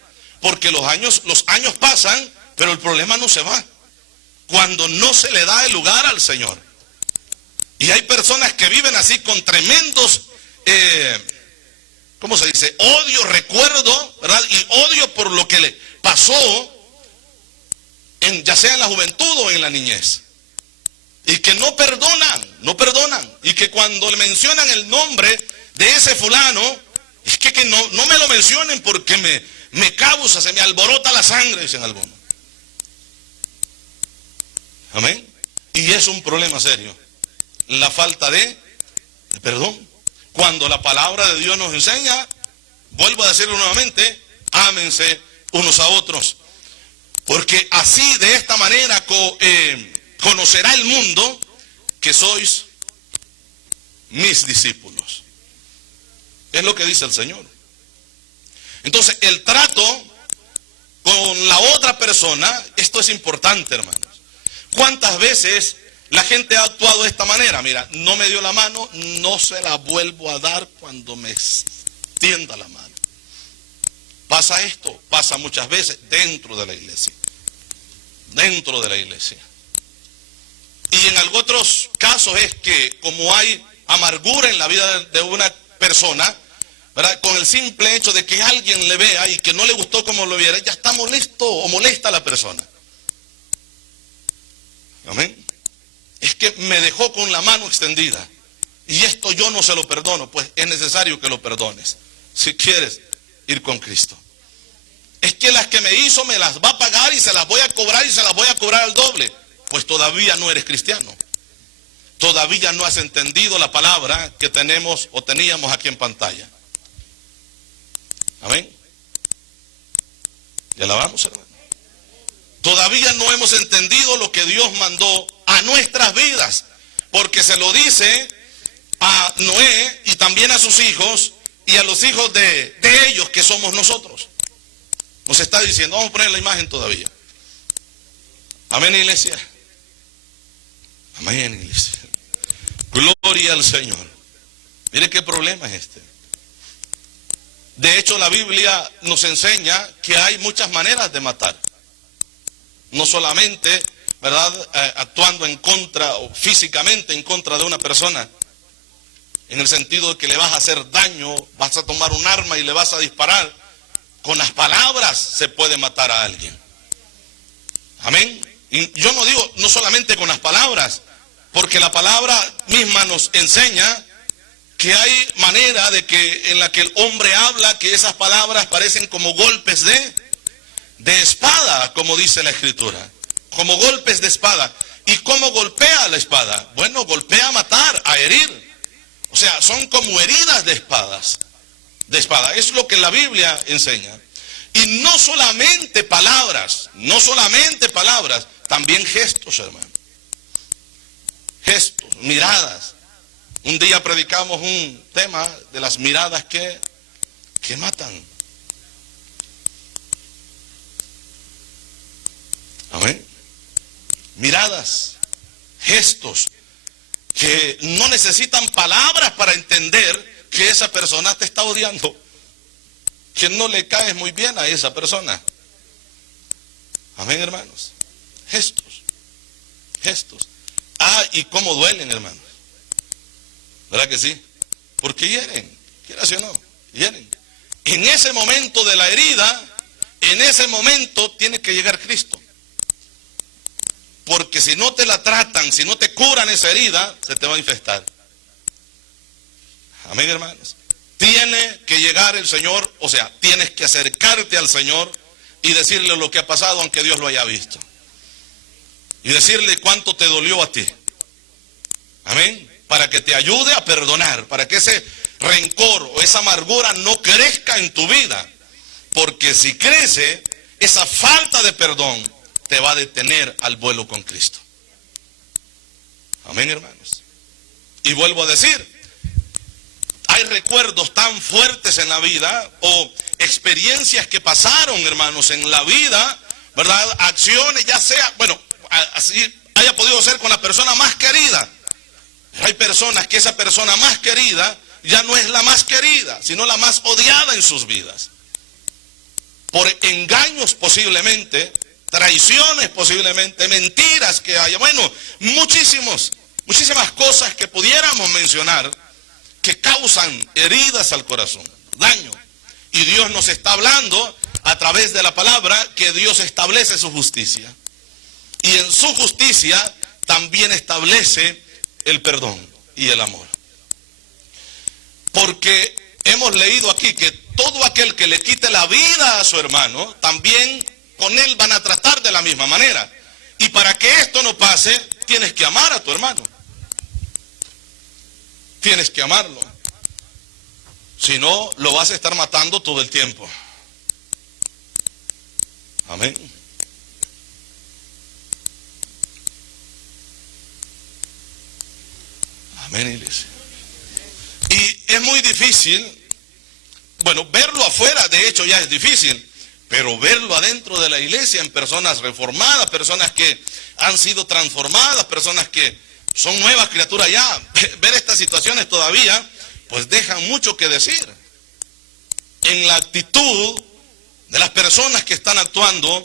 porque los años pasan, pero el problema no se va cuando no se le da el lugar al Señor. Y hay personas que viven así con tremendos, ¿cómo se dice? Odio, recuerdo, ¿verdad? Y odio por lo que le pasó, ya sea en la juventud o en la niñez. Y que no perdonan. Y que cuando le mencionan el nombre de ese fulano, es que no me lo mencionen porque me causa, se me alborota la sangre, dicen algunos. Amén. Y es un problema serio, la falta de perdón. Cuando la palabra de Dios nos enseña, vuelvo a decirlo nuevamente, ámense unos a otros. Porque así, de esta manera, conocerá el mundo que sois mis discípulos. Es lo que dice el Señor. Entonces, el trato con la otra persona, esto es importante, hermanos. ¿Cuántas veces la gente ha actuado de esta manera? Mira, no me dio la mano, no se la vuelvo a dar cuando me extienda la mano. Pasa esto, pasa muchas veces dentro de la iglesia. Dentro de la iglesia. Y en otros casos es que, como hay amargura en la vida de una persona, ¿verdad?, con el simple hecho de que alguien le vea y que no le gustó como lo viera, ya está molesto o molesta a la persona. Amén. Es que me dejó con la mano extendida y esto yo no se lo perdono. Pues es necesario que lo perdones si quieres ir con Cristo. Es que las que me hizo me las va a pagar y se las voy a cobrar y se las voy a cobrar al doble. Pues todavía no eres cristiano. Todavía no has entendido la palabra que tenemos o teníamos aquí en pantalla. Amén. Y alabamos, hermano. Todavía no hemos entendido lo que Dios mandó a nuestras vidas, porque se lo dice a Noé y también a sus hijos y a los hijos de ellos, que somos nosotros. Nos está diciendo, vamos a poner la imagen todavía. Amén, iglesia. Amén, iglesia. Gloria al Señor. Mire qué problema es este. De hecho, la Biblia nos enseña que hay muchas maneras de matar. No solamente, ¿verdad?, actuando en contra o físicamente en contra de una persona, en el sentido de que le vas a hacer daño, vas a tomar un arma y le vas a disparar. Con las palabras se puede matar a alguien. Amén. Y yo no digo no solamente con las palabras, porque la palabra misma nos enseña que hay manera de que en la que el hombre habla, que esas palabras parecen como golpes de espada, como dice la Escritura, como golpes de espada. ¿Y cómo golpea la espada? Bueno, golpea a matar, a herir. O sea, son como heridas de espada. Es lo que la Biblia enseña. Y no solamente palabras, también gestos, hermano. gestos, miradas. Un día predicamos un tema de las miradas que matan. Amén. Miradas, gestos que no necesitan palabras para entender que esa persona te está odiando, que no le caes muy bien a esa persona. Amén, hermanos. Gestos, gestos. Y cómo duelen, hermanos. ¿Verdad que sí? Porque hieren, quieras o no, hieren. En ese momento de la herida, en ese momento tiene que llegar Cristo. Porque si no te la tratan, si no te curan esa herida, se te va a infestar. Amén, hermanos. Tiene que llegar el Señor, o sea, tienes que acercarte al Señor y decirle lo que ha pasado, aunque Dios lo haya visto. Y decirle cuánto te dolió a ti. Amén. Para que te ayude a perdonar, para que ese rencor o esa amargura no crezca en tu vida. Porque si crece, esa falta de perdón te va a detener al vuelo con Cristo. Amén, hermanos. Y vuelvo a decir, hay recuerdos tan fuertes en la vida o experiencias que pasaron, hermanos, en la vida, ¿verdad? Acciones, ya sea, bueno, así haya podido ser con la persona más querida. Pero hay personas que esa persona más querida ya no es la más querida, sino la más odiada en sus vidas. Por engaños posiblemente, traiciones posiblemente, mentiras que haya, bueno, muchísimas cosas que pudiéramos mencionar que causan heridas al corazón, daño. Y Dios nos está hablando a través de la palabra que Dios establece su justicia. Y en su justicia también establece el perdón y el amor. Porque hemos leído aquí que todo aquel que le quite la vida a su hermano, también con él van a tratar de la misma manera. Y para que esto no pase, tienes que amar a tu hermano. Tienes que amarlo. Si no, lo vas a estar matando todo el tiempo. Amén. Amén, iglesia. Y es muy difícil, bueno, verlo afuera, de hecho ya es difícil, pero verlo adentro de la iglesia en personas reformadas, personas que han sido transformadas, personas que son nuevas criaturas ya, ver estas situaciones todavía, pues dejan mucho que decir. En la actitud de las personas que están actuando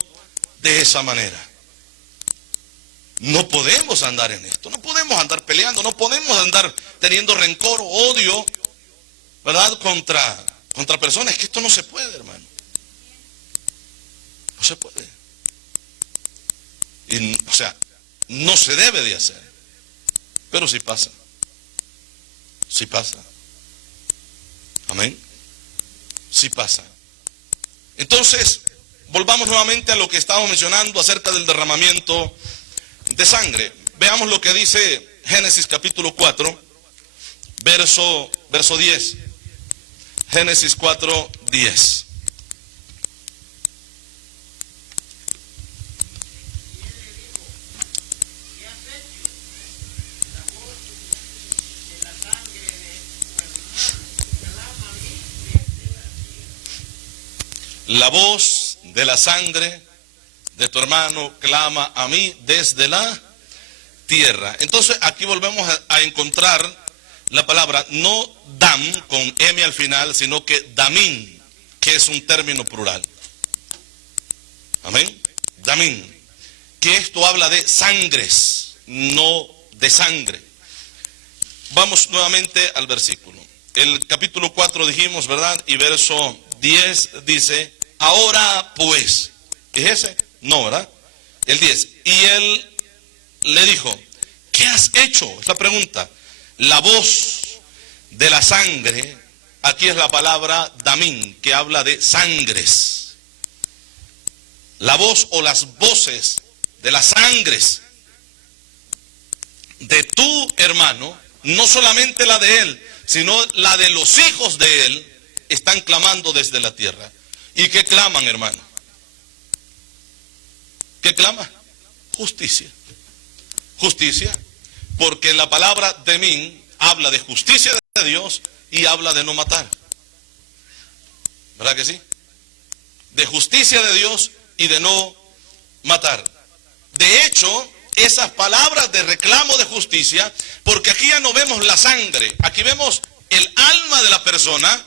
de esa manera. No podemos andar en esto, no podemos andar peleando, no podemos andar teniendo rencor o odio, ¿verdad? Contra personas, que esto no se puede, hermano. No se puede. Y, o sea, no se debe de hacer. Pero sí pasa. Sí pasa. Amén. Sí pasa. Entonces, volvamos nuevamente a lo que estábamos mencionando acerca del derramamiento de sangre. Veamos lo que dice Génesis capítulo 4, verso 10. Génesis 4, 10. La voz de la sangre de tu hermano clama a mí desde la tierra. Entonces aquí volvemos a encontrar la palabra, no dam con M al final, sino que damín, que es un término plural. Amén. Damín. Que esto habla de sangres, no de sangre. Vamos nuevamente al versículo. El capítulo 4 dijimos, ¿verdad? Y verso 10 dice, ahora pues, ¿es ese? No, ¿verdad? El 10. Y él le dijo, ¿qué has hecho? Es la pregunta. La voz de la sangre, aquí es la palabra damín, que habla de sangres. La voz o las voces de las sangres de tu hermano, no solamente la de él, sino la de los hijos de él, están clamando desde la tierra. ¿Y qué claman, hermano? ¿Qué clama? Justicia. Justicia. Porque la palabra demín habla de justicia de Dios y habla de no matar. ¿Verdad que sí? De justicia de Dios y de no matar. De hecho, esas palabras de reclamo de justicia, porque aquí ya no vemos la sangre, aquí vemos el alma de la persona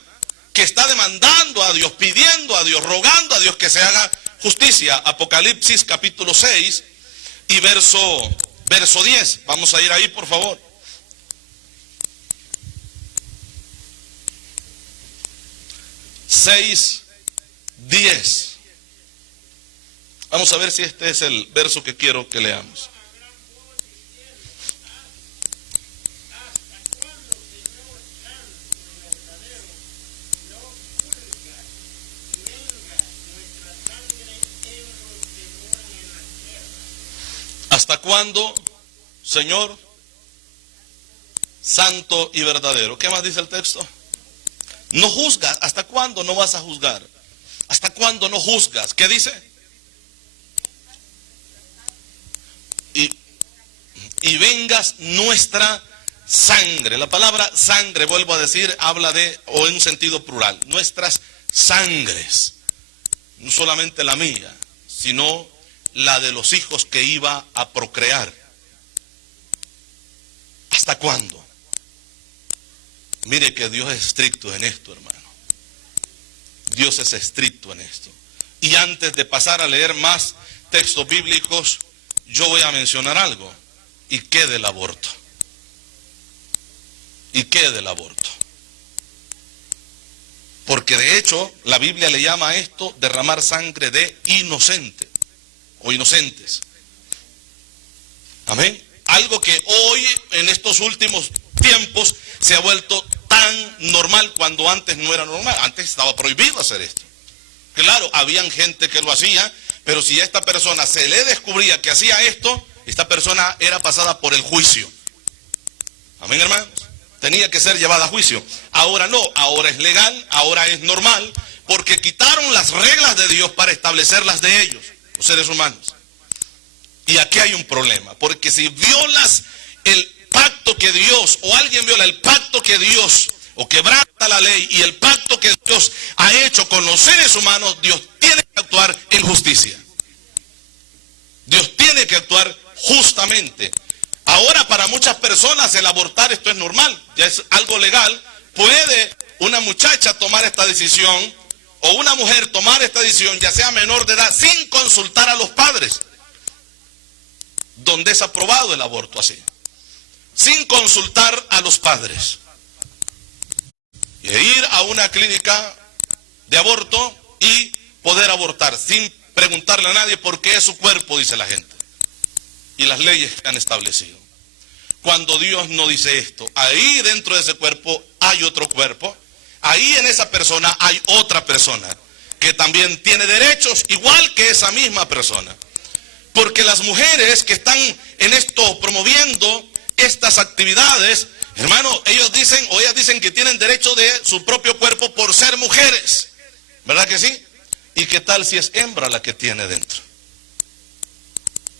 que está demandando a Dios, pidiendo a Dios, rogando a Dios que se haga justicia. Apocalipsis capítulo 6 y verso 10. Vamos a ir ahí, por favor. Seis, 10. Vamos a ver si este es el verso que quiero que leamos. ¿Hasta cuándo, Señor, santo y verdadero? ¿Qué más dice el texto? No juzgas. ¿Hasta cuándo no vas a juzgar? ¿Hasta cuándo no juzgas? ¿Qué dice? Y vengas nuestra sangre. La palabra sangre, vuelvo a decir, habla de, o en un sentido plural, nuestras sangres. No solamente la mía, sino la de los hijos que iba a procrear. ¿Hasta cuándo? Mire que Dios es estricto en esto, hermano. Dios es estricto en esto. Y antes de pasar a leer más textos bíblicos, yo voy a mencionar algo. ¿Y qué del aborto? ¿Y qué del aborto? Porque de hecho la Biblia le llama a esto derramar sangre de inocente o inocentes. Amén. Algo que hoy en estos últimos tiempos se ha vuelto tan normal cuando antes no era normal. Antes estaba prohibido hacer esto. Claro, habían gente que lo hacía, pero si a esta persona se le descubría que hacía esto, esta persona era pasada por el juicio. Amén, hermanos. Tenía que ser llevada a juicio. Ahora no, ahora es legal, ahora es normal, porque quitaron las reglas de Dios para establecer las de ellos, los seres humanos. Y aquí hay un problema, porque si violas el pacto que Dios, o alguien viola el pacto que Dios, o quebranta la ley y el pacto que Dios ha hecho con los seres humanos, Dios tiene que actuar en justicia. Dios tiene que actuar justamente. Ahora para muchas personas el abortar esto es normal, ya es algo legal. Puede una muchacha tomar esta decisión o una mujer tomar esta decisión, ya sea menor de edad, sin consultar a los padres, donde es aprobado el aborto así, sin consultar a los padres, y ir a una clínica de aborto y poder abortar sin preguntarle a nadie porque es su cuerpo, dice la gente, y las leyes que han establecido. Cuando Dios no dice esto, ahí dentro de ese cuerpo hay otro cuerpo, ahí en esa persona hay otra persona que también tiene derechos igual que esa misma persona. Porque las mujeres que están en esto promoviendo estas actividades, hermano, ellos dicen o ellas dicen que tienen derecho de su propio cuerpo por ser mujeres, ¿verdad que sí? ¿Y qué tal si es hembra la que tiene dentro?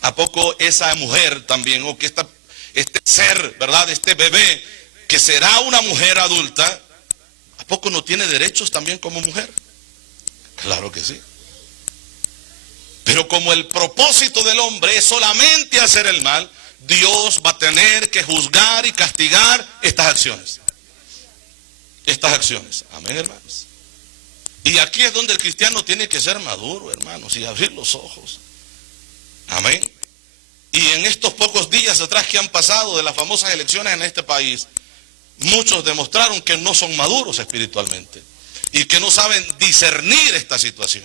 ¿A poco esa mujer también, o que este ser, ¿verdad? Este bebé, que será una mujer adulta, ¿a poco no tiene derechos también como mujer? Claro que sí. Pero como el propósito del hombre es solamente hacer el mal, Dios va a tener que juzgar y castigar estas acciones. Estas acciones. Amén, hermanos. Y aquí es donde el cristiano tiene que ser maduro, hermanos, y abrir los ojos. Amén. Y en estos pocos días atrás que han pasado de las famosas elecciones en este país, muchos demostraron que no son maduros espiritualmente y que no saben discernir esta situación,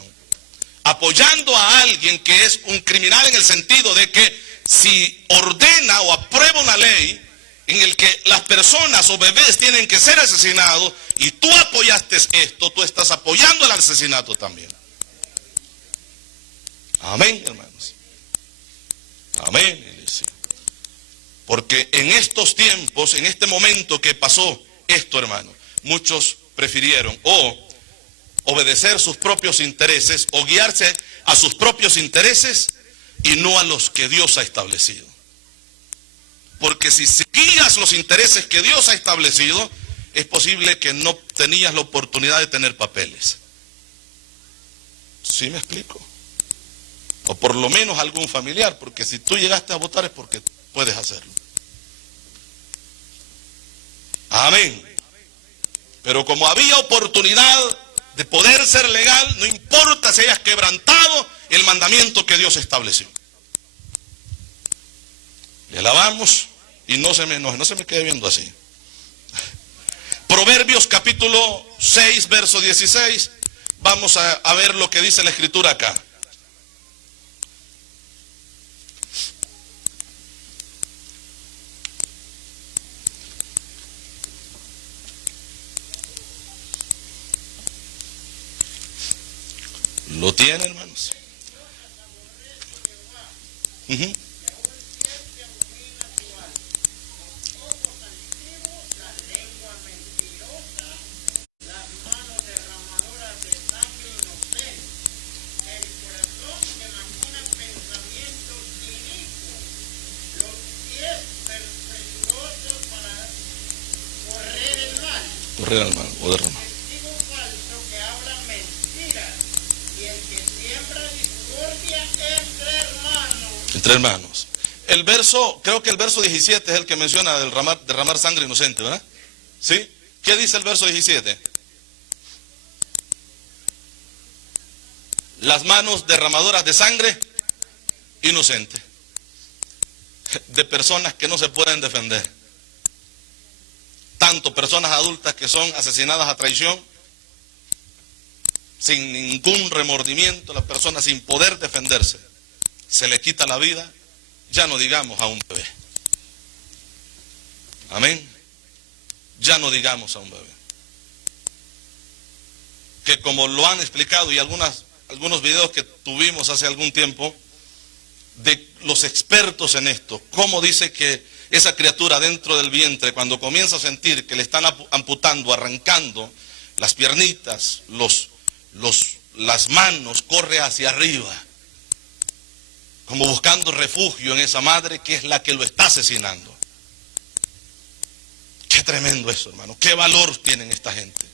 apoyando a alguien que es un criminal en el sentido de que si ordena o aprueba una ley en el que las personas o bebés tienen que ser asesinados y tú apoyaste esto, tú estás apoyando el asesinato también. Amén, hermanos. Amén, iglesia. Porque en estos tiempos, en este momento que pasó esto, hermano, muchos prefirieron o obedecer sus propios intereses o guiarse a sus propios intereses y no a los que Dios ha establecido. Porque si seguías los intereses que Dios ha establecido, es posible que no tenías la oportunidad de tener papeles. ¿Sí me explico? O por lo menos algún familiar, porque si tú llegaste a votar es porque puedes hacerlo. Amén. Pero como había oportunidad de poder ser legal, no importa si hayas quebrantado el mandamiento que Dios estableció. Le alabamos y no se me enoje, no se me quede viendo así. Proverbios capítulo 6, verso 16. Vamos a ver lo que dice la escritura acá. ¿Lo tiene, hermanos? Correr al mal o derramar. Entre hermanos. El verso, creo que el verso 17 es el que menciona derramar sangre inocente, ¿verdad? ¿Sí? ¿Qué dice el verso 17? Las manos derramadoras de sangre inocente. De personas que no se pueden defender. Tanto personas adultas que son asesinadas a traición, sin ningún remordimiento, la persona sin poder defenderse, se le quita la vida, ya no digamos a un bebé. Amén. Ya no digamos a un bebé. Que como lo han explicado y algunos videos que tuvimos hace algún tiempo, de los expertos en esto, cómo dice que esa criatura dentro del vientre, cuando comienza a sentir que le están amputando, arrancando las piernitas, las manos, corre hacia arriba, como buscando refugio en esa madre que es la que lo está asesinando. Qué tremendo eso, hermano. Qué valor tienen esta gente.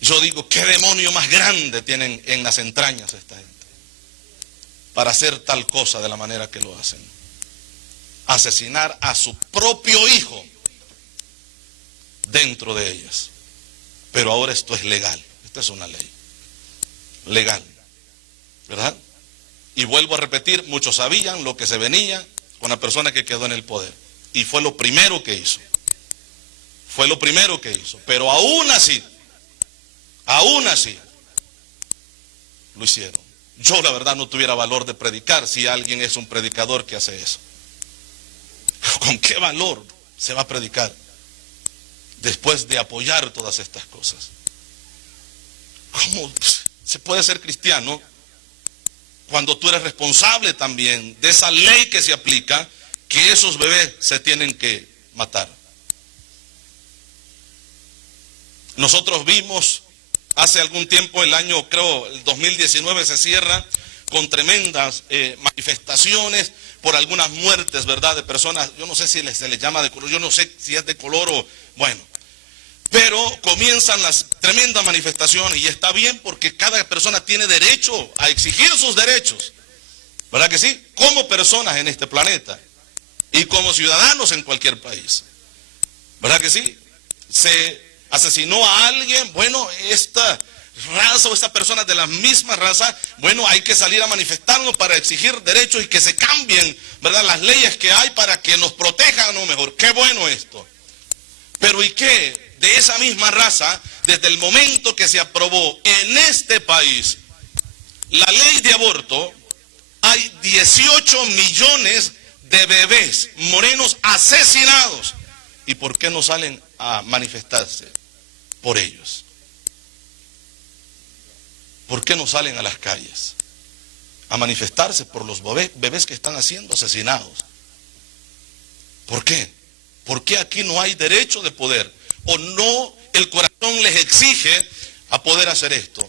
Yo digo, qué demonio más grande tienen en las entrañas esta gente para hacer tal cosa de la manera que lo hacen. Asesinar a su propio hijo dentro de ellas. Pero ahora esto es legal. Esta es una ley legal, ¿verdad? Y vuelvo a repetir, muchos sabían lo que se venía con la persona que quedó en el poder. Y fue lo primero que hizo. Fue lo primero que hizo. Pero aún así, lo hicieron. Yo la verdad no tuviera valor de predicar si alguien es un predicador que hace eso. ¿Con qué valor se va a predicar después de apoyar todas estas cosas? ¿Cómo se puede ser cristiano cuando tú eres responsable también de esa ley que se aplica, que esos bebés se tienen que matar? Nosotros vimos hace algún tiempo, el año, creo, el 2019 se cierra con tremendas manifestaciones por algunas muertes, ¿verdad? De personas, yo no sé si se les llama de color, yo no sé si es de color o, bueno. Pero comienzan las tremendas manifestaciones y está bien porque cada persona tiene derecho a exigir sus derechos, ¿verdad que sí? Como personas en este planeta y como ciudadanos en cualquier país, ¿verdad que sí? Se asesinó a alguien, bueno, esta raza o esta persona de la misma raza, bueno, hay que salir a manifestarnos para exigir derechos y que se cambien, ¿verdad? Las leyes que hay para que nos protejan, no mejor. Qué bueno esto. Pero ¿y qué? De esa misma raza, desde el momento que se aprobó en este país la ley de aborto, hay 18 millones de bebés morenos asesinados. ¿Y por qué no salen a manifestarse por ellos? ¿Por qué no salen a las calles a manifestarse por los bebés que están siendo asesinados? ¿Por qué? ¿Por qué aquí no hay derecho de poder? ¿O no el corazón les exige a poder hacer esto?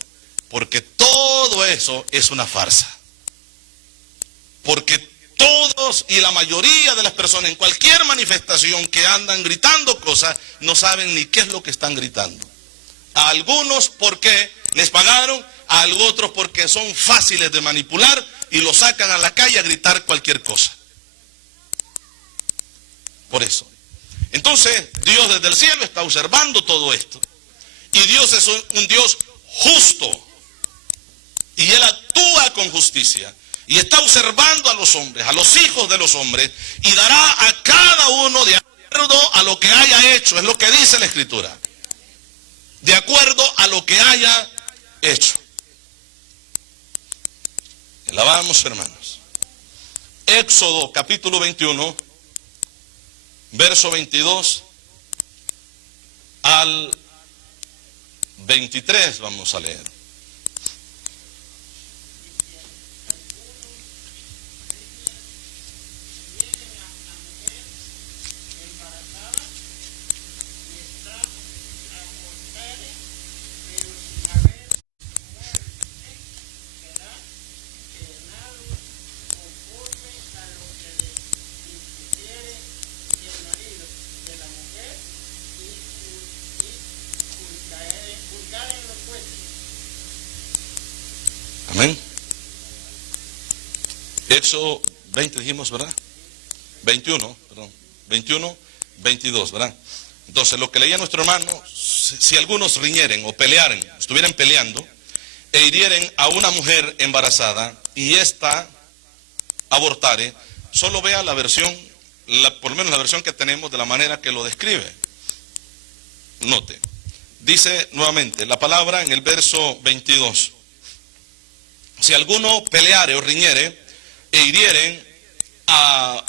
Porque todo eso es una farsa. Porque Todos y la mayoría de las personas en cualquier manifestación que andan gritando cosas, no saben ni qué es lo que están gritando. A algunos porque les pagaron, a otros porque son fáciles de manipular y los sacan a la calle a gritar cualquier cosa. Por eso. Entonces, Dios desde el cielo está observando todo esto. Y Dios es un Dios justo. Y Él actúa con justicia. Y está observando a los hombres, a los hijos de los hombres, y dará a cada uno de acuerdo a lo que haya hecho. Es lo que dice la Escritura. De acuerdo a lo que haya hecho. Alabamos, hermanos. Éxodo capítulo 21, verso 22 al 23 vamos a leer. Amén. Éxodo 20 dijimos, ¿verdad? 21, 22, ¿verdad? Entonces, lo que leía nuestro hermano, si algunos riñeren o pelearen, estuvieran peleando, e hirieren a una mujer embarazada, y ésta abortare, solo vea la versión, por lo menos la versión que tenemos de la manera que lo describe. Note, dice nuevamente la palabra en el verso 22. Si alguno peleare o riñere e hirieren a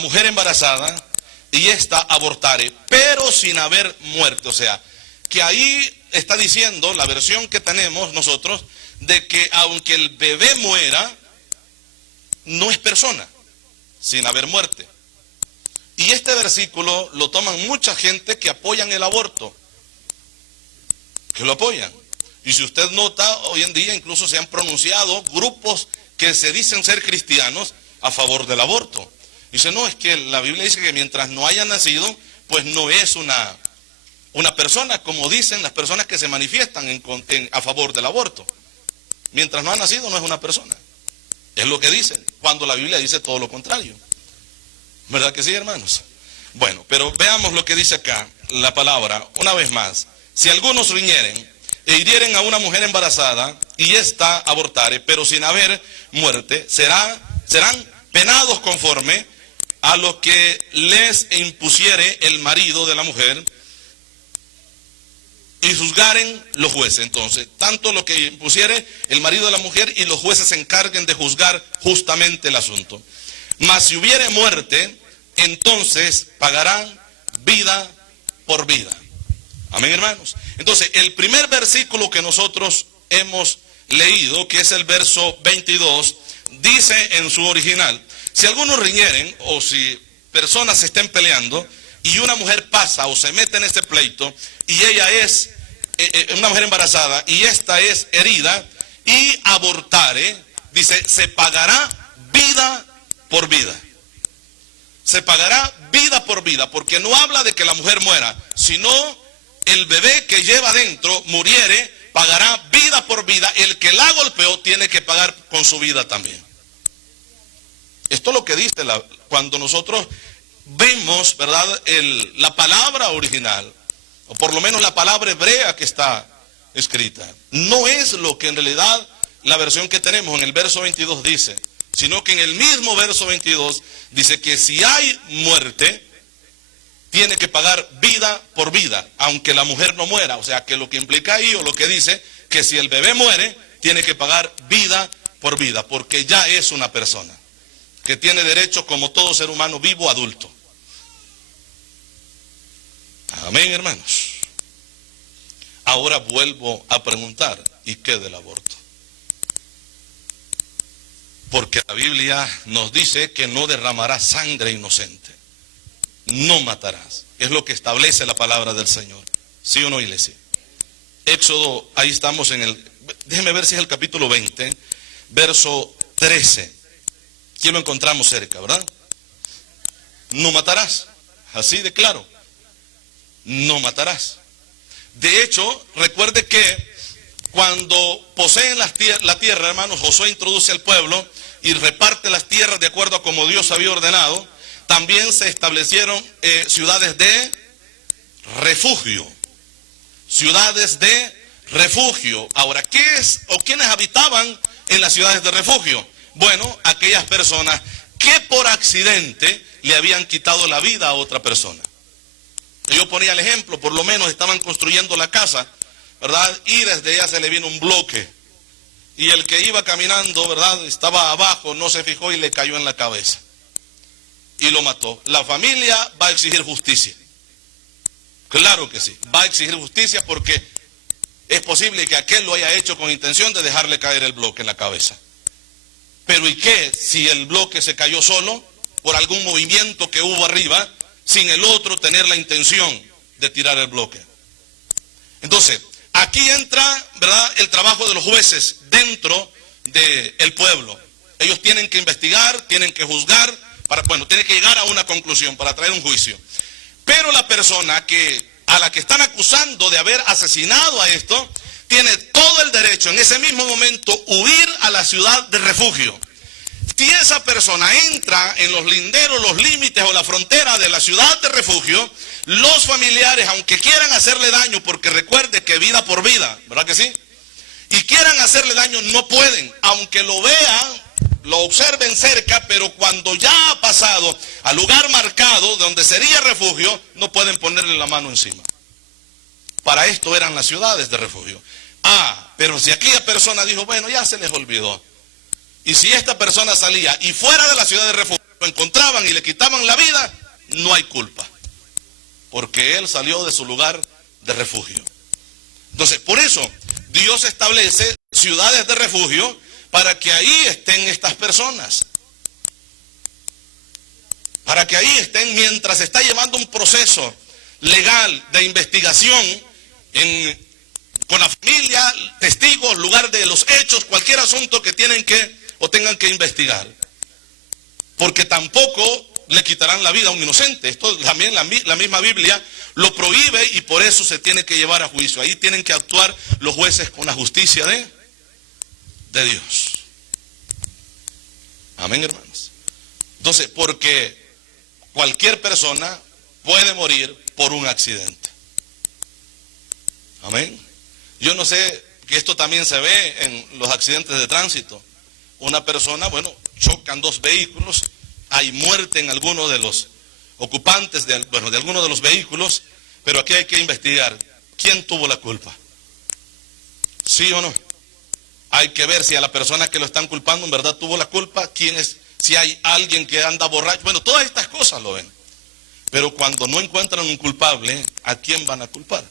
mujer embarazada y ésta abortare, pero sin haber muerto. O sea, que ahí está diciendo la versión que tenemos nosotros de que aunque el bebé muera, no es persona, sin haber muerte. Y este versículo lo toman mucha gente que apoyan el aborto, que lo apoyan. Y si usted nota, hoy en día incluso se han pronunciado grupos que se dicen ser cristianos a favor del aborto. Dice, no, es que la Biblia dice que mientras no haya nacido, pues no es una persona, como dicen las personas que se manifiestan a favor del aborto. Mientras no ha nacido, no es una persona. Es lo que dicen, cuando la Biblia dice todo lo contrario. ¿Verdad que sí, hermanos? Bueno, pero veamos lo que dice acá la palabra, una vez más. Si algunos riñeren e hirieren a una mujer embarazada y ésta abortare, pero sin haber muerte, serán penados conforme a lo que les impusiere el marido de la mujer y juzgaren los jueces. Entonces, tanto lo que impusiere el marido de la mujer y los jueces se encarguen de juzgar justamente el asunto. Mas si hubiere muerte, entonces pagarán vida por vida. Amén, hermanos. Entonces, el primer versículo que nosotros hemos leído, que es el verso 22, dice en su original, si algunos riñeren o si personas se estén peleando y una mujer pasa o se mete en este pleito y ella es una mujer embarazada y esta es herida y abortare, dice, se pagará vida por vida. Se pagará vida por vida, porque no habla de que la mujer muera, sino el bebé que lleva dentro muriere, pagará vida por vida. El que la golpeó tiene que pagar con su vida también. Esto es lo que dice cuando nosotros vemos, ¿verdad?, la palabra original, o por lo menos la palabra hebrea que está escrita. No es lo que en realidad la versión que tenemos en el verso 22 dice, sino que en el mismo verso 22 dice que si hay muerte, tiene que pagar vida por vida, aunque la mujer no muera. O sea, que lo que implica ahí, o lo que dice, que si el bebé muere, tiene que pagar vida por vida, porque ya es una persona que tiene derecho como todo ser humano vivo adulto. Amén, hermanos. Ahora vuelvo a preguntar, ¿y qué del aborto? Porque la Biblia nos dice que no derramará sangre inocente. No matarás. Es lo que establece la palabra del Señor. ¿Sí o no, iglesia? Éxodo, ahí estamos déjeme ver si es el capítulo 20, verso 13. Aquí lo encontramos cerca, ¿verdad? No matarás. Así de claro. No matarás. De hecho, recuerde que cuando poseen la tierra, hermanos, Josué introduce al pueblo y reparte las tierras de acuerdo a como Dios había ordenado. También se establecieron ciudades de refugio. Ciudades de refugio. Ahora, ¿qué es o quiénes habitaban en las ciudades de refugio? Bueno, aquellas personas que por accidente le habían quitado la vida a otra persona. Yo ponía el ejemplo, por lo menos estaban construyendo la casa, ¿verdad? Y desde ella se le vino un bloque. Y el que iba caminando, ¿verdad? Estaba abajo, no se fijó y le cayó en la cabeza. Y lo mató. La familia va a exigir justicia. Claro que sí, va a exigir justicia porque es posible que aquel lo haya hecho con intención de dejarle caer el bloque en la cabeza. Pero ¿y qué si el bloque se cayó solo por algún movimiento que hubo arriba, sin el otro tener la intención de tirar el bloque? Entonces, aquí entra, ¿verdad?, el trabajo de los jueces dentro del pueblo. Ellos tienen que investigar, tienen que juzgar, tienen que llegar a una conclusión para traer un juicio. Pero la persona a la que están acusando de haber asesinado a esto, tiene todo el derecho en ese mismo momento huir a la ciudad de refugio. Si esa persona entra en los linderos, los límites o la frontera de la ciudad de refugio, los familiares, aunque quieran hacerle daño, porque recuerde que vida por vida, ¿verdad que sí? Y quieran hacerle daño, no pueden, aunque lo vean, lo observen cerca, pero cuando ya ha pasado al lugar marcado donde sería refugio, no pueden ponerle la mano encima. Para esto eran las ciudades de refugio. Pero si aquella persona dijo, bueno, ya se les olvidó. Y si esta persona salía y fuera de la ciudad de refugio lo encontraban y le quitaban la vida, no hay culpa. Porque él salió de su lugar de refugio. Entonces, por eso, Dios establece ciudades de refugio para que ahí estén estas personas. Para que ahí estén mientras se está llevando un proceso legal de investigación con la familia, testigos, lugar de los hechos, cualquier asunto que tienen que o tengan que investigar. Porque tampoco le quitarán la vida a un inocente. Esto también la misma Biblia lo prohíbe y por eso se tiene que llevar a juicio. Ahí tienen que actuar los jueces con la justicia de Dios. Amén, hermanos. Entonces, porque cualquier persona puede morir por un accidente. Amén. Yo no sé, que esto también se ve en los accidentes de tránsito. Una persona, chocan dos vehículos, hay muerte en alguno de los ocupantes de alguno de los vehículos, pero aquí hay que investigar quién tuvo la culpa. ¿Sí o no? Hay que ver si a la persona que lo están culpando en verdad tuvo la culpa, quién es, si hay alguien que anda borracho. Todas estas cosas lo ven. Pero cuando no encuentran un culpable, ¿a quién van a culpar?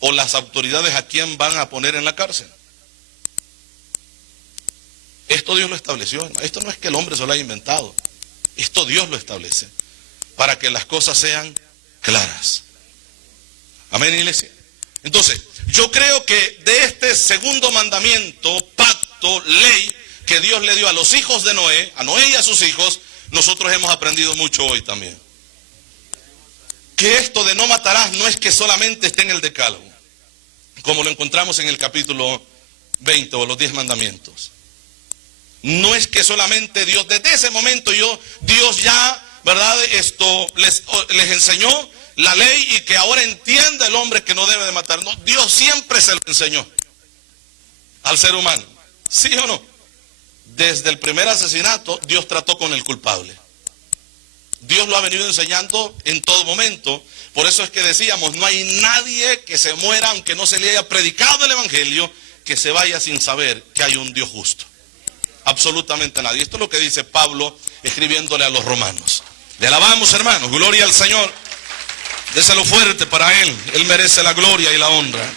O las autoridades, ¿a quién van a poner en la cárcel? Esto Dios lo estableció. Esto no es que el hombre se lo haya inventado. Esto Dios lo establece para que las cosas sean claras. Amén, iglesia. Entonces, yo creo que de este segundo mandamiento, pacto, ley que Dios le dio a los hijos de Noé, a Noé y a sus hijos, nosotros hemos aprendido mucho hoy también. Que esto de no matarás no es que solamente esté en el decálogo, como lo encontramos en el capítulo 20 o los 10 mandamientos. No es que solamente Dios, desde ese momento Dios ya, ¿verdad?, les enseñó la ley y que ahora entiende el hombre que no debe de matar. No, Dios siempre se lo enseñó al ser humano. ¿Sí o no? Desde el primer asesinato, Dios trató con el culpable. Dios lo ha venido enseñando en todo momento. Por eso es que decíamos, no hay nadie que se muera, aunque no se le haya predicado el evangelio, que se vaya sin saber que hay un Dios justo. Absolutamente nadie. Esto es lo que dice Pablo escribiéndole a los romanos. Le alabamos, hermanos, gloria al Señor. Déselo fuerte para Él. Él merece la gloria y la honra.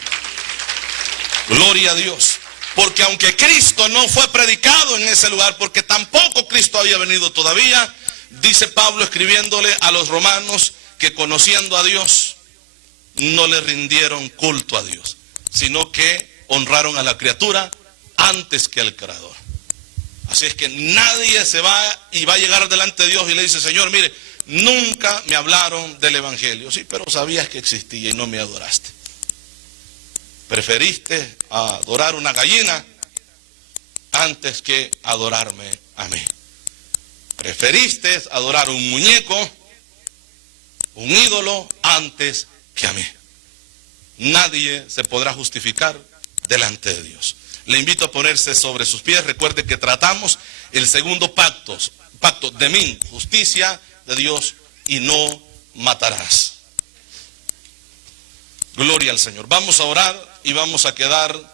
Gloria a Dios. Porque aunque Cristo no fue predicado en ese lugar, porque tampoco Cristo había venido todavía, dice Pablo escribiéndole a los romanos que conociendo a Dios, no le rindieron culto a Dios, sino que honraron a la criatura antes que al Creador. Así es que nadie se va y va a llegar delante de Dios y le dice, Señor, mire, nunca me hablaron del evangelio. Sí, pero sabías que existía y no me adoraste. Preferiste adorar una gallina antes que adorarme a mí. Preferiste adorar un muñeco, un ídolo, antes que a mí. Nadie se podrá justificar delante de Dios. Le invito a ponerse sobre sus pies. Recuerde que tratamos el segundo pacto de mí, justicia de Dios, y no matarás. Gloria al Señor. Vamos a orar y vamos a quedar